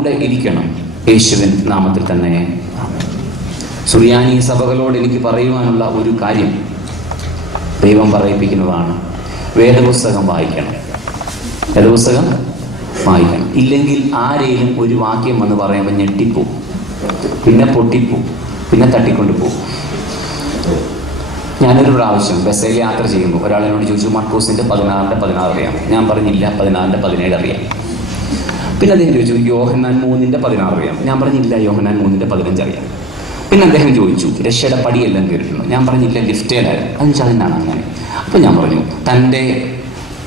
കൂടെ ഇരിക്കണം. യേശുവിൻ നാമത്തിൽ തന്നെ. സുറിയാനി സഭകളോട് എനിക്ക് പറയുവാനുള്ള ഒരു കാര്യം ദൈവം പറയിപ്പിക്കുന്നതാണ്. വേദപുസ്തകം വായിക്കണം. വേദപുസ്തകം വായിക്കണം. ഇല്ലെങ്കിൽ ആരെയും ഒരു വാക്യം വന്ന് പറയുമ്പോൾ ഞെട്ടിപ്പോവും, പിന്നെ പൊട്ടിപ്പോവും, പിന്നെ തട്ടിക്കൊണ്ട് പോവും. ഞാനൊരു പ്രാവശ്യം ബസ്സിൽ യാത്ര ചെയ്യുമ്പോൾ ഒരാളെന്നോട് ചോദിച്ചു, മർക്കോസിൻ്റെ 16:16 അറിയാം? ഞാൻ പറഞ്ഞില്ല. 16:17 അറിയാം. പിന്നെ അദ്ദേഹം ചോദിച്ചു, യോഹന്നാൻ 3:16 അറിയാം? ഞാൻ പറഞ്ഞില്ല. യോഹന്നാൻ 3:15 അറിയാം. പിന്നെ അദ്ദേഹം ചോദിച്ചു, രക്ഷയുടെ പടിയെല്ലാം കയറിയിട്ടുണ്ടോ? ഞാൻ പറഞ്ഞില്ല. ലിഫ്റ്റേലായിരുന്നു. അതെന്നാണ് അങ്ങനെ? അപ്പം ഞാൻ പറഞ്ഞു, തൻ്റെ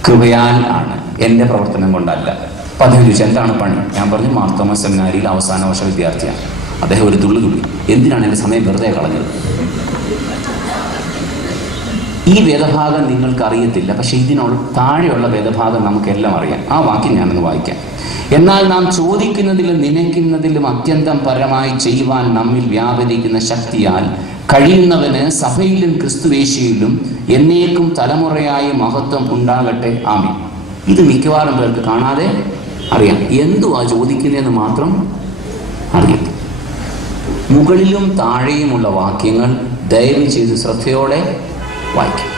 കൃപയാൽ ആണ്, എൻ്റെ പ്രവർത്തനം കൊണ്ടല്ല. അപ്പം അദ്ദേഹം ചോദിച്ചു, എന്താണ് പണി? ഞാൻ പറഞ്ഞു, മാർത്തോമ സെമിനാരിയിൽ അവസാന വർഷ വിദ്യാർത്ഥിയാണ്. അദ്ദേഹം ഒരു തുള്ളി, എന്തിനാണ് എൻ്റെ സമയം വെറുതെ കളഞ്ഞത്? ഈ വേദഭാഗം നിങ്ങൾക്ക് അറിയത്തില്ല, പക്ഷെ ഇതിനുള്ള താഴെയുള്ള വേദഭാഗം നമുക്കെല്ലാം അറിയാം. ആ വാക്യം ഞാനൊന്ന് വായിക്കാം. എന്നാൽ നാം ചോദിക്കുന്നതിലും നനയ്ക്കുന്നതിലും അത്യന്തം പരമായി ചെയ്യുവാൻ നമ്മിൽ വ്യാപരിക്കുന്ന ശക്തിയാൽ കഴിയുന്നവന് സഭയിലും ക്രിസ്തുവേശിയിലും എന്നേക്കും തലമുറയായി മഹത്വം ഉണ്ടാകട്ടെ. ആമേൻ. ഇത് മിക്കവാറും പേർക്ക് കാണാതെ അറിയാം. എന്തുവാ ചോദിക്കുന്നതെന്ന് മാത്രം അറിയാം. മുകളിലും താഴെയുമുള്ള വാക്യങ്ങൾ ദയവ് ചെയ്ത് ശ്രദ്ധയോടെ വായിക്കും.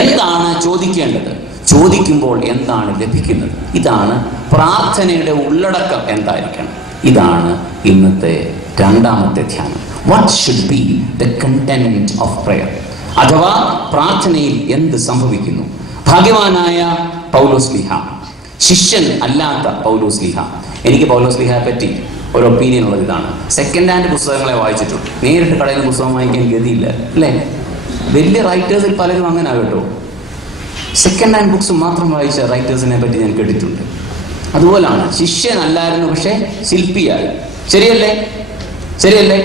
എന്താണ് ചോദിക്കേണ്ടത്? ചോദിക്കുമ്പോൾ എന്താണ് ലഭിക്കുന്നത്? ഇതാണ് പ്രാർത്ഥനയുടെ ഉള്ളടക്കം. എന്തായിരിക്കണം? ഇതാണ് ഇന്നത്തെ രണ്ടാമത്തെ ധ്യാനം. What should be the content of prayer? അഥവാ പ്രാർത്ഥനയിൽ എന്ത് സംഭവിക്കുന്നു? ഭാഗ്യവാനായ പൗലോസ്ലീഹ, ശിഷ്യൻ അല്ലാത്ത പൗലോസ്ലീഹ. എനിക്ക് പൗലോസ്ലീഹയെ പറ്റി ഒരു ഒപ്പീനിയൻ ഉള്ളത് ഇതാണ്. സെക്കൻഡ് ഹാൻഡ് പുസ്തകങ്ങളെ വായിച്ചിട്ടുണ്ട്. നേരിട്ട് കടയിൽ നിന്ന് പുസ്തകം വാങ്ങിക്കാൻ ഗതിയില്ല, അല്ലേ? വലിയ റൈറ്റേഴ്സിൽ പലരും അങ്ങനെ ആകട്ടോ, സെക്കൻഡ് ഹാൻഡ് ബുക്സ് മാത്രം വായിച്ച റൈറ്റേഴ്സിനെ പറ്റി ഞാൻ കേട്ടിട്ടുണ്ട്. അതുപോലാണ് ശിഷ്യനല്ലായിരുന്നു, പക്ഷേ ശില്പിയായി. ശരിയല്ലേ? ശരിയല്ലേ?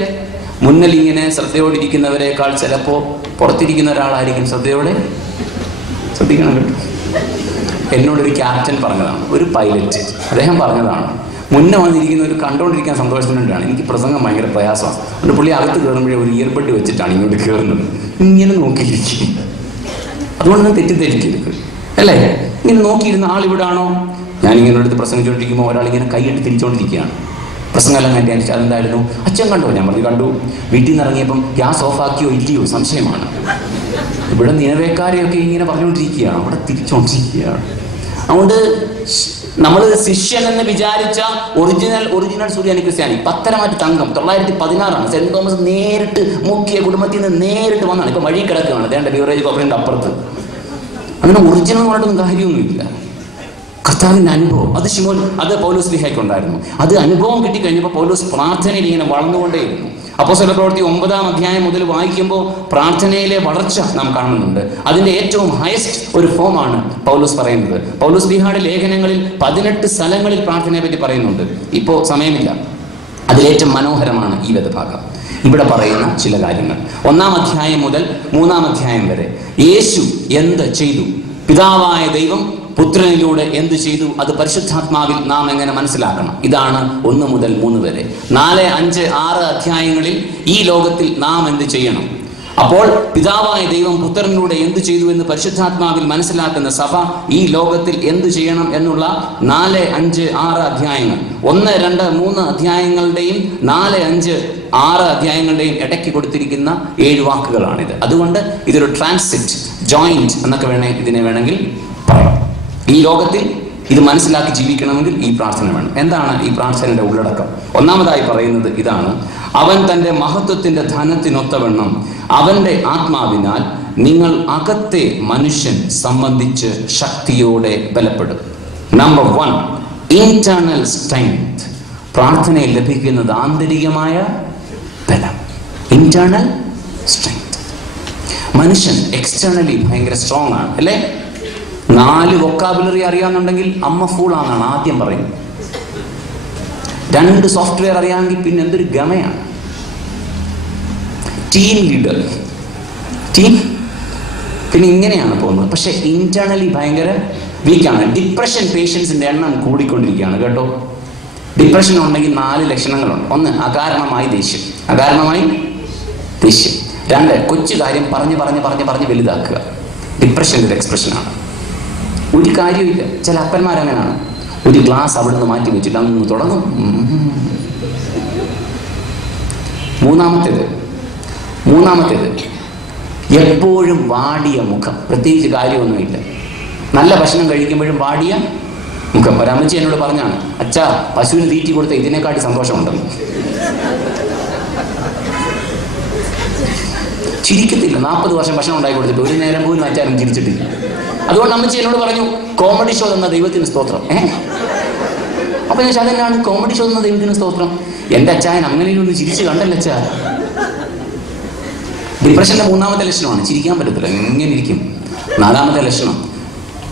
മുന്നിൽ ഇങ്ങനെ ശ്രദ്ധയോടിരിക്കുന്നവരെക്കാൾ ചിലപ്പോൾ പുറത്തിരിക്കുന്ന ഒരാളായിരിക്കും ശ്രദ്ധയോടെ. ശ്രദ്ധിക്കണം കേട്ടോ. എന്നോടൊരു ക്യാപ്റ്റൻ പറഞ്ഞതാണ്, ഒരു പൈലറ്റ്, അദ്ദേഹം പറഞ്ഞതാണ്, മുന്നേ വന്നിരിക്കുന്നവർ കണ്ടുകൊണ്ടിരിക്കാൻ സന്തോഷത്തിനുണ്ടാണ്. എനിക്ക് പ്രസംഗം ഭയങ്കര പ്രയാസമാണ്. അതുകൊണ്ട് പുള്ളി അകത്ത് കയറുമ്പോഴേ ഒരു ഇയർബഡ് വെച്ചിട്ടാണ് ഇങ്ങോട്ട് കയറുന്നത്. ഇങ്ങനെ നോക്കിയിരിക്കും. അതുകൊണ്ട് തെറ്റിദ്ധരിക്കരുത്, അല്ലേ? ഇങ്ങനെ നോക്കിയിരുന്ന ആളിവിടാണോ? ഞാനിങ്ങനെ എടുത്ത് പ്രസംഗിച്ചുകൊണ്ടിരിക്കുമ്പോൾ ഒരാളിങ്ങനെ കൈയിട്ട് തിരിച്ചുകൊണ്ടിരിക്കുകയാണ്. പ്രസംഗമെല്ലാം കണ്ടിയാൽ അതെന്തായിരുന്നു? അച്ഛൻ കണ്ടോ? ഞാൻ പറഞ്ഞു കണ്ടു. വീട്ടിൽ നിന്ന് ഇറങ്ങിയപ്പം ഗ്യാസ് ഓഫാക്കിയോ ഇല്ലയോ സംശയമാണ്. ഇവിടെ നിലവേക്കാരെയൊക്കെ ഇങ്ങനെ പറഞ്ഞുകൊണ്ടിരിക്കുകയാണ്, അവിടെ തിരിച്ചുകൊണ്ടിരിക്കുകയാണ്. അതുകൊണ്ട് നമ്മൾ ശിഷ്യൻ എന്ന് വിചാരിച്ച ഒറിജിനൽ സുറിയാനി ക്രിസ്ത്യാനി പത്തരമാറ്റ് തങ്കം 916 സെന്റ് തോമസ് നേരിട്ട് മുഖ്യ കുടുംബത്തിൽ നിന്ന് നേരിട്ട് വന്നാണ്. ഇപ്പൊ വഴി കിടക്കുകയാണ്, ദേണ്ട ബിവറേജ് കോപ്പറിന്റെ അപ്പുറത്ത്. അങ്ങനെ ഒറിജിനൽ പറഞ്ഞിട്ടൊന്നും കാര്യമൊന്നുമില്ല. കർത്താവിൻ്റെ അനുഭവം അത് പൗലോസ്ലീഹയ്ക്ക് ഉണ്ടായിരുന്നു. അത് അനുഭവം കിട്ടിക്കഴിഞ്ഞപ്പോൾ പൗലോസ് പ്രാർത്ഥനയിൽ ഇങ്ങനെ വളർന്നുകൊണ്ടേയിരുന്നു. അപ്പോസ്തലപ്രവൃത്തി 9-ാം അധ്യായം മുതൽ വായിക്കുമ്പോൾ പ്രാർത്ഥനയിലെ വളർച്ച നാം കാണുന്നുണ്ട്. അതിൻ്റെ ഏറ്റവും ഹയസ്റ്റ് ഒരു ഫോമാണ് പൗലോസ് പറയുന്നത്. പൗലോസ്ലീഹയുടെ ലേഖനങ്ങളിൽ 18 സ്ഥലങ്ങളിൽ പ്രാർത്ഥനയെ പറ്റി പറയുന്നുണ്ട്. ഇപ്പോൾ സമയമില്ല. അതിലേറ്റവും മനോഹരമാണ് ഈ വേദഭാഗം. ഇവിടെ പറയുന്ന ചില കാര്യങ്ങൾ 1-ാം അധ്യായം മുതൽ 3-ാം അധ്യായം വരെ യേശു എന്ത് ചെയ്തു, പിതാവായ ദൈവം പുത്രനിലൂടെ എന്ത് ചെയ്തു, അത് പരിശുദ്ധാത്മാവിൽ നാം എങ്ങനെ മനസ്സിലാക്കണം. ഇതാണ് 1 മുതൽ 3 വരെ. 4, 5, 6 അധ്യായങ്ങളിൽ ഈ ലോകത്തിൽ നാം എന്ത് ചെയ്യണം. അപ്പോൾ പിതാവായ ദൈവം പുത്രനിലൂടെ എന്ത് ചെയ്തു എന്ന് പരിശുദ്ധാത്മാവിൽ മനസ്സിലാക്കുന്ന സഭ ഈ ലോകത്തിൽ എന്ത് ചെയ്യണം എന്നുള്ള 4, 5, 6 അധ്യായങ്ങൾ. 1, 2, 3 അധ്യായങ്ങളുടെയും 4, 5, 6 അധ്യായങ്ങളുടെയും ഇടയ്ക്ക് കൊടുത്തിരിക്കുന്ന 7 വാക്കുകളാണിത്. അതുകൊണ്ട് ഇതൊരു ട്രാൻസിറ്റ്, ജോയിന്റ് എന്നൊക്കെ ഇതിനെ വേണമെങ്കിൽ പറയാം. ഈ ലോകത്തിൽ ഇത് മനസ്സിലാക്കി ജീവിക്കണമെങ്കിൽ ഈ പ്രാർത്ഥന വേണം. എന്താണ് ഈ പ്രാർത്ഥനയുടെ ഉള്ളടക്കം? ഒന്നാമതായി പറയുന്നത് ഇതാണ്: അവൻ തൻ്റെ മഹത്വത്തിൻ്റെ ധനത്തിനൊത്തവണ്ണം അവൻ്റെ ആത്മാവിനാൽ നിങ്ങൾ അകത്തെ മനുഷ്യൻ സംബന്ധിച്ച് ശക്തിയോടെ ബലപ്പെടും. Number 1, internal strength. പ്രാർത്ഥനയിൽ ലഭിക്കുന്നത് ആന്തരികമായ ബലം, ഇന്റേണൽ സ്ട്രെങ്ത്. മനുഷ്യൻ എക്സ്റ്റേണലി ഭയങ്കര സ്ട്രോങ് ആണ്, അല്ലേ? 4 വൊക്കാബുലറി അറിയാമെന്നുണ്ടെങ്കിൽ അമ്മ ഫൂളാണെന്നാണ് ആദ്യം പറയുന്നത്. 2 സോഫ്റ്റ്വെയർ അറിയാമെങ്കിൽ പിന്നെ എന്തൊരു ഗമയാണ്. ടീം ലീഡർ, പിന്നെ ഇങ്ങനെയാണ് പോകുന്നത്. പക്ഷെ ഇന്റേണലി ഭയങ്കര വീക്കാണ്. ഡിപ്രഷൻ പേഷ്യൻസിന്റെ എണ്ണം കൂടിക്കൊണ്ടിരിക്കുകയാണ് കേട്ടോ. ഡിപ്രഷൻ ഉണ്ടെങ്കിൽ 4 ലക്ഷണങ്ങളുണ്ട്. 1, അകാരണമായി ദേഷ്യം. 2, കൊച്ചു കാര്യം പറഞ്ഞ് വലുതാക്കുക. ഡിപ്രഷൻ്റെ ഒരു എക്സ്പ്രഷനാണ്. ഒരു കാര്യമില്ല. ചില അപ്പന്മാരങ്ങനെയാണ്. ഒരു ഗ്ലാസ് അവിടെ നിന്ന് മാറ്റി വെച്ചിട്ട് അങ്ങ് തുടങ്ങും. മൂന്നാമത്തേത് എപ്പോഴും വാടിയ മുഖം. പ്രത്യേകിച്ച് കാര്യമൊന്നുമില്ല, നല്ല ഭക്ഷണം കഴിക്കുമ്പോഴും വാടിയ മുഖം. ഒരമ്മച്ചി എന്നോട് പറഞ്ഞാണ്, അച്ഛാ പശുവിന് തീറ്റി കൊടുത്ത ഇതിനെക്കാട്ടി സന്തോഷമുണ്ടെന്ന്. ചിരിക്കത്തില്ല. 40 വർഷം ഭക്ഷണം ഉണ്ടാക്കി കൊടുത്തിട്ട് ഒരു നേരം പോലും അച്ഛനും ചിരിച്ചിട്ടില്ല. അതുകൊണ്ട് അമ്മച്ചി എന്നോട് പറഞ്ഞു, കോമഡി ഷോ തന്ന ദൈവത്തിന് സ്തോത്രം. അപ്പൊ ഞാൻ അതെന്നാണ് കോമഡി ഷോ തന്ന ദൈവത്തിന് സ്തോത്രം? എന്റെ അച്ചായൻ അങ്ങനെയൊന്നും ചിരിച്ച് കണ്ടല്ല അച്ഛാ. ഡിപ്രഷന്റെ 3ാമത്തെ ലക്ഷണമാണ് ചിരിക്കാൻ പറ്റത്തില്ല, എങ്ങനെ ഇരിക്കും. 4ാമത്തെ ലക്ഷണം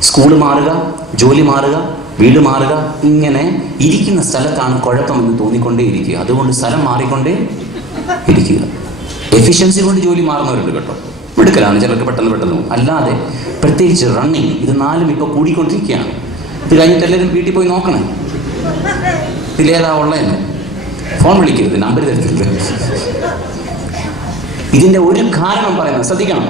സ്കൂള് മാറുക, ജോലി മാറുക, വീട് മാറുക. ഇങ്ങനെ ഇരിക്കുന്ന സ്ഥലത്താണ് കുഴപ്പമെന്ന് തോന്നിക്കൊണ്ടേ ഇരിക്കുക. അതുകൊണ്ട് സ്ഥലം മാറിക്കൊണ്ടേ ഇരിക്കുക. എഫിഷ്യൻസി കൊണ്ട് ജോലി മാറുന്നവരുണ്ട് കേട്ടോ, മിടുക്കലാണ് ചിലർക്ക് പെട്ടെന്ന്. അല്ലാതെ പ്രത്യേകിച്ച് റണ്ണിങ്, ഇത് 4ഉം ഇപ്പോൾ കൂടിക്കൊണ്ടിരിക്കുകയാണ്. ഇത് കഴിഞ്ഞിട്ട് എല്ലാവരും വീട്ടിൽ പോയി നോക്കണേ, ഇതിലേതാ ഉള്ളതെന്ന്. ഫോൺ വിളിക്കരുത്, നമ്പർ തരത്തില്ല. ഇതിന്റെ ഒരു കാരണം പറയുന്നത് ശ്രദ്ധിക്കണം.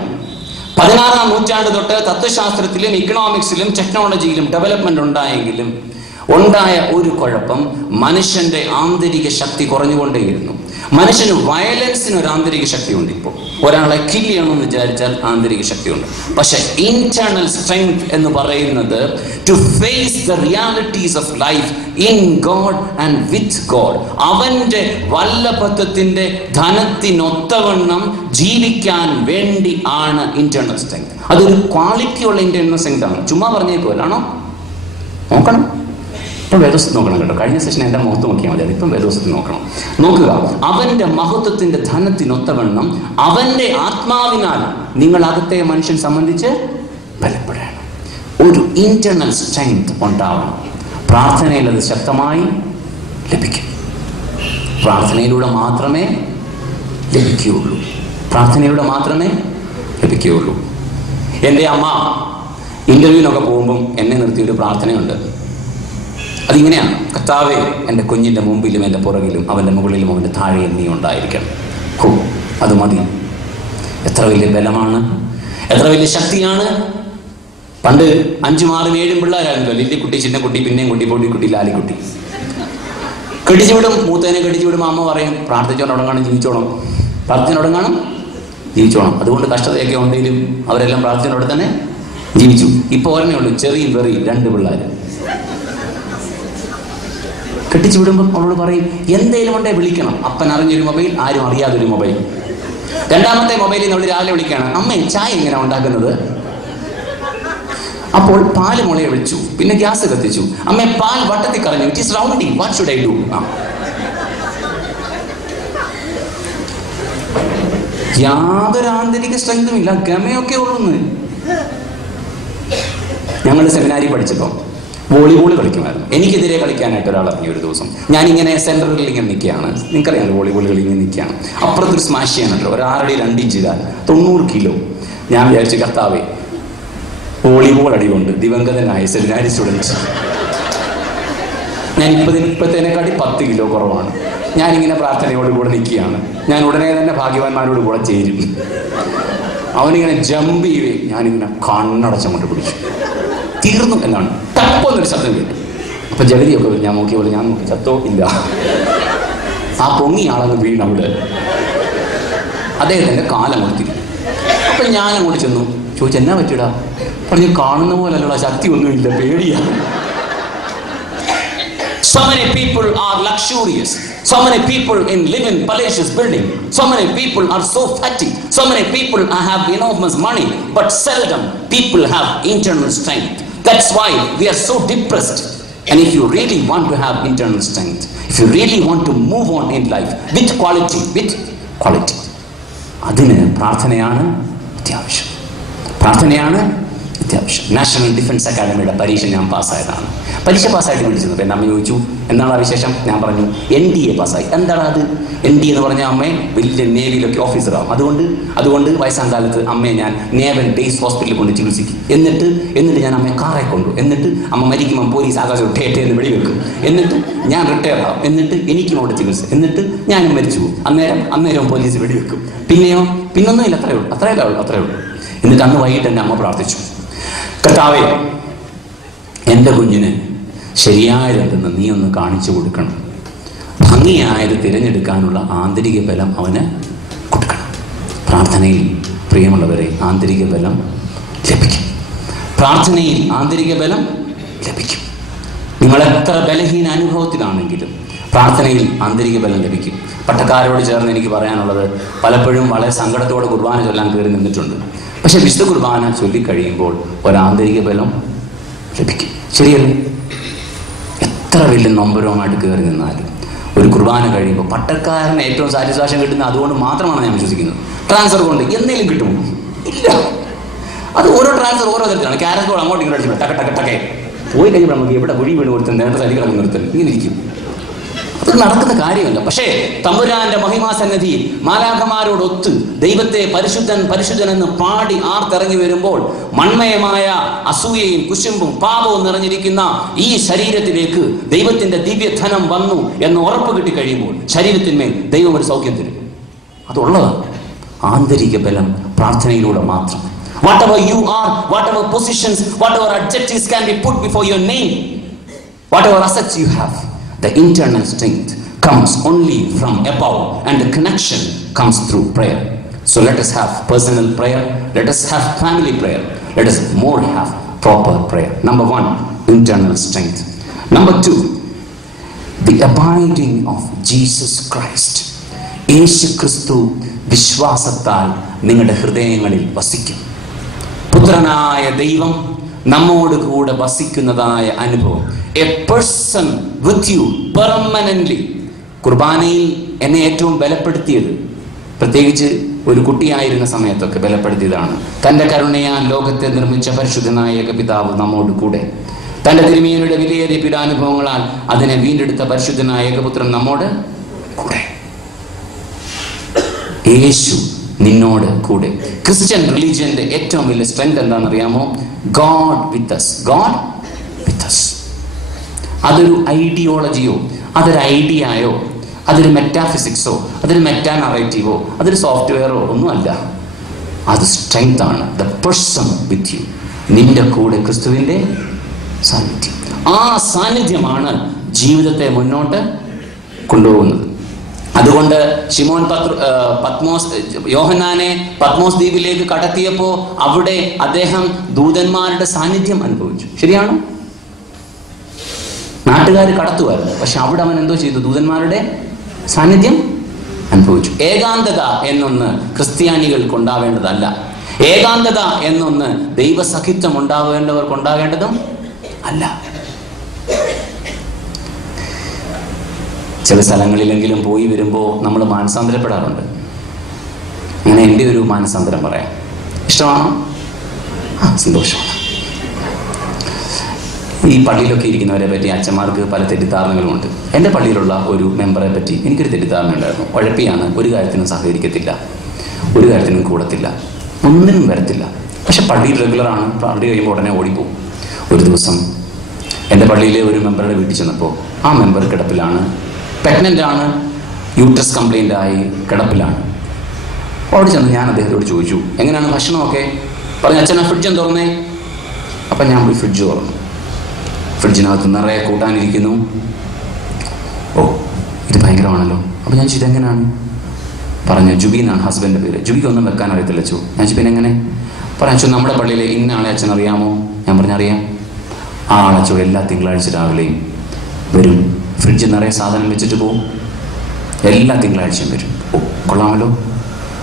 16ാം നൂറ്റാണ്ട് തൊട്ട് തത്വശാസ്ത്രത്തിലും ഇക്കണോമിക്സിലും ടെക്നോളജിയിലും ഡെവലപ്മെന്റ് ഉണ്ടായെങ്കിലും ഉണ്ടായ ഒരു കുഴപ്പം, മനുഷ്യന്റെ ആന്തരിക ശക്തി കുറഞ്ഞുകൊണ്ടേയിരുന്നു. മനുഷ്യന് വയലൻസിന് ഒരു ആന്തരിക ശക്തിയുണ്ട്. ഇപ്പോൾ ഒരാളെ കിൽ ചെയ്യണമെന്ന് വിചാരിച്ചാൽ ആന്തരിക ശക്തിയുണ്ട്. പക്ഷെ ഇന്റേണൽ സ്ട്രെങ്ത് എന്ന് പറയുന്നത് to face the realities of life in God and with God, അവന്റെ വല്ലഭത്വത്തിന്റെ ധനത്തിനൊത്തവണ്ണം ജീവിക്കാൻ വേണ്ടി ആണ് ഇന്റേണൽ സ്ട്രെങ്ത്. അതൊരു ക്വാളിറ്റിയുള്ള ഇന്റേണൽ സ്ട്രെങ്ത് ആണ്. ചുമ്മാ പറഞ്ഞേക്കുമല്ലാണോ? നോക്കണം. ഇപ്പം വേദോസത്തിൽ നോക്കണം കേട്ടോ. കഴിഞ്ഞ സെഷൻ എൻ്റെ മുഖത്ത് നോക്കിയാൽ മതി. അതിപ്പം വേദോസത്തിൽ നോക്കുക. അവന്റെ മഹത്വത്തിന്റെ ധനത്തിനൊത്തവണ്ണം അവന്റെ ആത്മാവിനാൽ നിങ്ങൾ അകത്തെ മനുഷ്യൻ സംബന്ധിച്ച് ബലപ്പെടണം. ഒരു ഇന്റേണൽ സ്ട്രെങ്ത് ഉണ്ടാവണം. പ്രാർത്ഥനയിൽ അത് ശക്തമായി ലഭിക്കും. പ്രാർത്ഥനയിലൂടെ മാത്രമേ ലഭിക്കുകയുള്ളൂ. എൻ്റെ അമ്മ ഇന്റർവ്യൂവിനൊക്കെ പോകുമ്പം എന്നെ നിർത്തിയൊരു പ്രാർത്ഥനയുണ്ട്. അതിങ്ങനെയാണ്: കർത്താവേ, എൻ്റെ കുഞ്ഞിൻ്റെ മുമ്പിലും എൻ്റെ പുറകിലും അവൻ്റെ മുകളിലും അവൻ്റെ താഴെയും നീ ഉണ്ടായിരിക്കണം. അത് മതി. എത്ര വലിയ ബലമാണ്, എത്ര വലിയ ശക്തിയാണ്. പണ്ട് 5, 6, 7 പിള്ളേരായിരുന്നല്ലോ. ലില്ലിക്കുട്ടി, ചിന്നക്കുട്ടി, പിന്നെയും കുട്ടി, പൊടിക്കുട്ടി, ലാലിക്കുട്ടി. കെട്ടിച്ചു വിടും. മൂത്തേനെ കെട്ടിച്ചു വിടുമ്പോൾ അമ്മ പറയും, പ്രാർത്ഥിച്ചോടങ്ങാനും ജീവിച്ചോണം. അതുകൊണ്ട് കഷ്ടതയൊക്കെ ഉണ്ടെങ്കിലും അവരെല്ലാം പ്രാർത്ഥനയോടെ തന്നെ ജീവിച്ചു. ഇപ്പോൾ ഓർമ്മയേ ഉള്ളൂ, ചെറിയും വെറിയും 2 പിള്ളേർ. കെട്ടിച്ചു വിടുമ്പം അവളോട് പറയും, എന്തേലും കൊണ്ടേ വിളിക്കണം. അപ്പൻ അറിഞ്ഞൊരു മൊബൈൽ, ആരും അറിയാതൊരു മൊബൈൽ. 2ാമത്തെ മൊബൈലിൽ നമ്മൾ രാവിലെ വിളിക്കുകയാണ്, അമ്മേ ചായ എങ്ങനെ ഉണ്ടാക്കുന്നത്? അപ്പോൾ പാല് മുളയെ വിളിച്ചു, പിന്നെ ഗ്യാസ് കത്തിച്ചു. അമ്മേ, പാൽ വട്ടത്തിൽ കറങ്ങി, it is rounding, what should I do? യാതൊരു ആന്തരിക സ്ട്രെങ്തും ഇല്ല, ഗമയൊക്കെ ഉള്ളൂന്ന്. ഞങ്ങൾ സെമിനാരി പഠിച്ചപ്പോൾ വോളിബോൾ കളിക്കുമായിരുന്നു. എനിക്കെതിരെ കളിക്കാനായിട്ട് ഒരാൾ ഇറങ്ങി ഒരു ദിവസം. ഞാനിങ്ങനെ സെൻറ്ററിൽ ഇങ്ങനെ നിൽക്കുകയാണ്. നിങ്ങൾക്കറിയാമല്ലോ വോളിബോൾ കളി ഇങ്ങനെ നിൽക്കുകയാണ്. അപ്പുറത്തൊരു സ്മാഷ് ചെയ്യാനല്ലോ, ഒരു 6 അടി 2 ഇഞ്ച് 90 കിലോ. ഞാൻ വിചാരിച്ചു, കർത്താവേ, വോളിബോൾ അടി കൊണ്ട് ദിവംഗതനായ സെമിനാരി സ്റ്റുഡൻസ്. ഞാൻ ഇപ്പോഴത്തേനെക്കാട്ടി 10 കിലോ കുറവാണ്. ഞാനിങ്ങനെ പ്രാർത്ഥനയോടുകൂടെ നിൽക്കുകയാണ്. ഞാൻ ഉടനെ തന്നെ ഭാഗ്യവാന്മാരോട് കൂടെ ചേരും. അവനിങ്ങനെ ജമ്പ് ചെയ്യുകയും ഞാനിങ്ങനെ കണ്ണടച്ചങ്ങോട്ട് പിടിച്ചു. തീർന്നു എന്നാണ്. ടപ്പൊന്നൊരു ശബ്ദം കേട്ടു. അപ്പൊ ജഗതിയൊക്കെ ഞാൻ നോക്കി ചത്തോ ഇല്ല. ആ പൊങ്ങി ആളങ്ങ് വീണവിടെ. അദ്ദേഹത്തിന്റെ കാലങ്ങോട്ട് തിരിഞ്ഞു. അപ്പൊ ഞാൻ അങ്ങോട്ട് ചെന്നു, ചോദിച്ചു, എന്നാ പറ്റിയടാ? പറഞ്ഞു, കാണുന്ന പോലല്ലടാ, ശക്തി ഒന്നുമില്ല, പേടിയാ. So many people are luxurious. So many people live in palatial building. So many people are so fatty. So many people have enormous money, but seldom people have internal strength. That's why we are so depressed. And if you really want to have internal strength, if you really want to move on in life with quality, അതിന് പ്രാർത്ഥനയാണ് അത്യാവശ്യം. National defence അക്കാഡമിയുടെ പരീക്ഷ ഞാൻ പാസ്സായതാണ്. പരീക്ഷ പാസ്സായിട്ട് വിളിച്ചത്. പിന്നെ അമ്മ ചോദിച്ചു, എന്താണ് ആ വിശേഷം? ഞാൻ പറഞ്ഞു, NDA പാസ്സായി. എന്താണ് അത്? NDA എന്ന് പറഞ്ഞാൽ അമ്മയെ വലിയ നേവിയിലൊക്കെ ഓഫീസറാകും. അതുകൊണ്ട് വയസ്സാം കാലത്ത് അമ്മയെ ഞാൻ നേവൽ ബേസ് ഹോസ്പിറ്റലിൽ കൊണ്ട് ചികിത്സിക്കും. എന്നിട്ട് ഞാൻ അമ്മയെ കാറെ കൊണ്ടു. എന്നിട്ട് അമ്മ മരിക്കുമ്പോൾ പോലീസ് ആകാശം ടേറ്റേന്ന് വെടിവെക്കും. എന്നിട്ട് ഞാൻ റിട്ടയർ ആവും. എന്നിട്ട് എനിക്കും അവിടെ ചികിത്സ. എന്നിട്ട് ഞാനും മരിച്ചു പോകും. അന്നേരം പോലീസ് വെടിവെക്കും. പിന്നൊന്നുമില്ല. അത്രയേ ഉള്ളൂ. എന്നിട്ട് അന്ന് വൈകിട്ട് എൻ്റെ അമ്മ പ്രാർത്ഥിച്ചു, കർത്താവേ, എൻ്റെ കുഞ്ഞിന് ശരിയായതെന്തെന്ന് നീ ഒന്ന് കാണിച്ചു കൊടുക്കണം. ഭംഗിയായത് തിരഞ്ഞെടുക്കാനുള്ള ആന്തരിക ബലം അവന് കൊടുക്കണം. പ്രാർത്ഥനയിൽ പ്രിയമുള്ളവരെ ആന്തരിക ബലം ലഭിക്കും. പ്രാർത്ഥനയിൽ ആന്തരിക ബലം ലഭിക്കും. നിങ്ങൾ എത്ര ബലഹീന അനുഭവത്തിലാണെങ്കിലും പ്രാർത്ഥനയിൽ ആന്തരിക ബലം ലഭിക്കും. പട്ടക്കാരോട് ചേർന്ന് എനിക്ക് പറയാനുള്ളത്, പലപ്പോഴും വളരെ സങ്കടത്തോടെ കുർബാന ചൊല്ലാൻ കയറി നിന്നിട്ടുണ്ട്. പക്ഷെ വിശുദ്ധ കുർബാന ചൊല്ലിക്കഴിയുമ്പോൾ ഒരാന്തരിക ബലം ലഭിക്കും. ശരിയല്ലേ? എത്ര വലിയ നൊമ്പരവുമായിട്ട് കയറി നിന്നാലും ഒരു കുർബാന കഴിയുമ്പോൾ പട്ടക്കാരന് ഏറ്റവും സാറ്റിസ്ഫാക്ഷൻ കിട്ടുന്നത് അതുകൊണ്ട് മാത്രമാണ് ഞാൻ വിശ്വസിക്കുന്നത്. ട്രാൻസ്ഫർ കൊണ്ട് എന്തെങ്കിലും കിട്ടുമോ? ഇല്ല. അത് ഓരോ ട്രാൻസ്ഫർ ഓരോ തരത്തിലാണ്. ക്യാരറ്റ് ബോൾ അങ്ങോട്ട് ഇങ്ങോട്ട് അടിച്ചു ടക്ക ടക്ക ടക്കേ പോയി കഴിയുമ്പോൾ നമുക്ക് എവിടെ കുഴി വീണ് കൊടുത്ത് നേരത്തെ സരികളൊക്കെ നിർത്തൽ ഇങ്ങനെ ഇരിക്കും. അത് നടക്കുന്ന കാര്യമല്ല. പക്ഷേ തമ്പുരാന്റെ മഹിമാസന്നിധിയിൽ മാലാഖമാരോടൊത്ത് ദൈവത്തെ പരിശുദ്ധൻ പരിശുദ്ധൻ എന്ന് പാടി ആർത്തിറങ്ങി വരുമ്പോൾ മൺമയമായ അസൂയയും കുശുമ്പും പാപവും നിറഞ്ഞിരിക്കുന്ന ഈ ശരീരത്തിലേക്ക് ദൈവത്തിന്റെ ദിവ്യധനം വന്നു എന്ന് ഉറപ്പ് കിട്ടിക്കഴിയുമ്പോൾ ശരീരത്തിന്മേൽ ദൈവം ഒരു സൗഖ്യം തരും. അതുള്ളതാണ്. ആന്തരിക ബലം പ്രാർത്ഥനയിലൂടെ മാത്രം. Whatever you are, whatever positions, whatever adjectives can be put before your name, whatever assets you have, the internal strength comes only from above, and the connection comes through prayer. So let us have personal prayer, let us have family prayer, let us more have proper prayer. Number 1, internal strength. Number 2, the abiding of Jesus Christ. യേശു ക്രിസ്തു വിശ്വാസത്താൽ നിങ്ങളുടെ ഹൃദയങ്ങളിൽ വസിക്കും. പുത്രനായ ദൈവം നമ്മോട് കൂടെ വസിക്കുന്നതായ അനുഭവം. A person with U permanently. കുർബാനയിൽ എന്നെ ഏറ്റവും ബലപ്പെടുത്തിയത്, പ്രത്യേകിച്ച് ഒരു കുട്ടിയായിരുന്ന സമയത്തൊക്കെ ബലപ്പെടുത്തിയതാണ്, തൻ്റെ കരുണയാൽ ലോകത്തെ നിർമ്മിച്ച പരിശുദ്ധനായ ഏകപിതാവ് നമ്മോട് കൂടെ. തൻ്റെ തിരുമേനിയുടെ വിലയേറിയ പീഡാനുഭവങ്ങളാൽ അതിനെ വീണ്ടെടുത്ത പരിശുദ്ധനായ ഏകപുത്രൻ നമ്മോട് കൂടെ. യേശു നിന്നോട് കൂടെ. ക്രിസ്ത്യൻ റിലീജിയന്റെ ഏറ്റവും വലിയ സ്ട്രെങ്ത് എന്താണെന്നറിയാമോ? God with us. God with us. അതൊരു ഐഡിയോളജിയോ, അതൊരു ഐഡിയയോ, അതൊരു മെറ്റാഫിസിക്സോ, അതൊരു മെറ്റാ നറേറ്റീവോ, അതൊരു സോഫ്റ്റ്വെയറോ ഒന്നുമല്ല. അത് സ്ട്രെങ്ത് ആണ്. The person with U. നിന്റെ കൂടെ ക്രിസ്തുവിന്റെ സാന്നിധ്യം. ആ സാന്നിധ്യമാണ് ജീവിതത്തെ മുന്നോട്ട് കൊണ്ടുപോകുന്നത്. അതുകൊണ്ട് ശിമോൻ യോഹന്നാനെ പത്മോസ് ദ്വീപിലേക്ക് കടത്തിയപ്പോൾ അവിടെ അദ്ദേഹം ദൂതന്മാരുടെ സാന്നിധ്യം അനുഭവിച്ചു. ശരിയാണോ? നാട്ടുകാർ കടത്തുമായിരുന്നു, പക്ഷെ അവിടെ അവൻ എന്തോ ചെയ്തു? ദൂതന്മാരുടെ സാന്നിധ്യം അനുഭവിച്ചു. ഏകാന്തത എന്നൊന്ന് ക്രിസ്ത്യാനികൾക്ക് ഉണ്ടാവേണ്ടതല്ല. ഏകാന്തത എന്നൊന്ന് ദൈവസഖിത്വം ഉണ്ടാവേണ്ടവർക്ക് ഉണ്ടാകേണ്ടതും അല്ല. ചില സ്ഥലങ്ങളിലെങ്കിലും പോയി വരുമ്പോൾ നമ്മൾ മാനസാന്തരപ്പെടാറുണ്ട്. അങ്ങനെ എൻ്റെ ഒരു മാനസാന്തരം പറയാം. ഇഷ്ടമാണോ? സന്തോഷമാണ്. ഈ പള്ളിയിലൊക്കെ ഇരിക്കുന്നവരെ പറ്റി അച്ഛന്മാർക്ക് പല തെറ്റിദ്ധാരണകളുമുണ്ട്. എൻ്റെ പള്ളിയിലുള്ള ഒരു മെമ്പറെ പറ്റി എനിക്കൊരു തെറ്റിദ്ധാരണ ഉണ്ടായിരുന്നു. ഉഴപ്പിയാണ്, ഒരു കാര്യത്തിനും സഹകരിക്കത്തില്ല, ഒരു കാര്യത്തിനും കൂടത്തില്ല, ഒന്നിനും വരത്തില്ല. പക്ഷെ പള്ളിയിൽ റെഗുലറാണ്. പള്ളി കഴിയുമ്പോൾ ഉടനെ ഓടിപ്പോവും. ഒരു ദിവസം എൻ്റെ പള്ളിയിലെ ഒരു മെമ്പറുടെ വീട്ടിൽ ചെന്നപ്പോൾ ആ മെമ്പർ കിടപ്പിലാണ്, പ്രഗ്നൻ്റ് ആണ്, യൂട്രസ് കംപ്ലൈൻ്റ് ആയി കിടപ്പിലാണ്. അവിടെ ചെന്ന് ഞാൻ അദ്ദേഹത്തോട് ചോദിച്ചു, എങ്ങനെയാണ് ഭക്ഷണമൊക്കെ? പറഞ്ഞു, അച്ഛനാ ഫ്രിഡ്ജ് തുറന്നേ. അപ്പം ഞാൻ പോയി ഫ്രിഡ്ജ് തുറന്നു. ഫ്രിഡ്ജിനകത്ത് നിറയെ കൂട്ടാനിരിക്കുന്നു. ഓ, ഇത് ഭയങ്കരമാണല്ലോ. അപ്പം ഞാൻ ചോദിച്ചു, എങ്ങനെയാണ്? പറഞ്ഞു, ജുബി എന്നാണ് ഹസ്ബൻഡിൻ്റെ പേര്. ജുബിക്ക് ഒന്നും വെക്കാൻ അറിയത്തില്ല ചോ. ഞാൻ ചോദിച്ചു, പിന്നെ എങ്ങനെ? പറഞ്ഞു, നമ്മുടെ പള്ളിയിലെ ഇന്ന ആളെ അച്ഛൻ അറിയാമോ? ഞാൻ പറഞ്ഞറിയാം. ആ ആളച്ചോ എല്ലാ തിങ്കളാഴ്ച രാവിലെയും വരും, ഫ്രിഡ്ജ് നിറയെ സാധനം വെച്ചിട്ട് പോവും, എല്ലാ തിങ്കളാഴ്ചയും വരും. ഓ, കൊള്ളാമല്ലോ.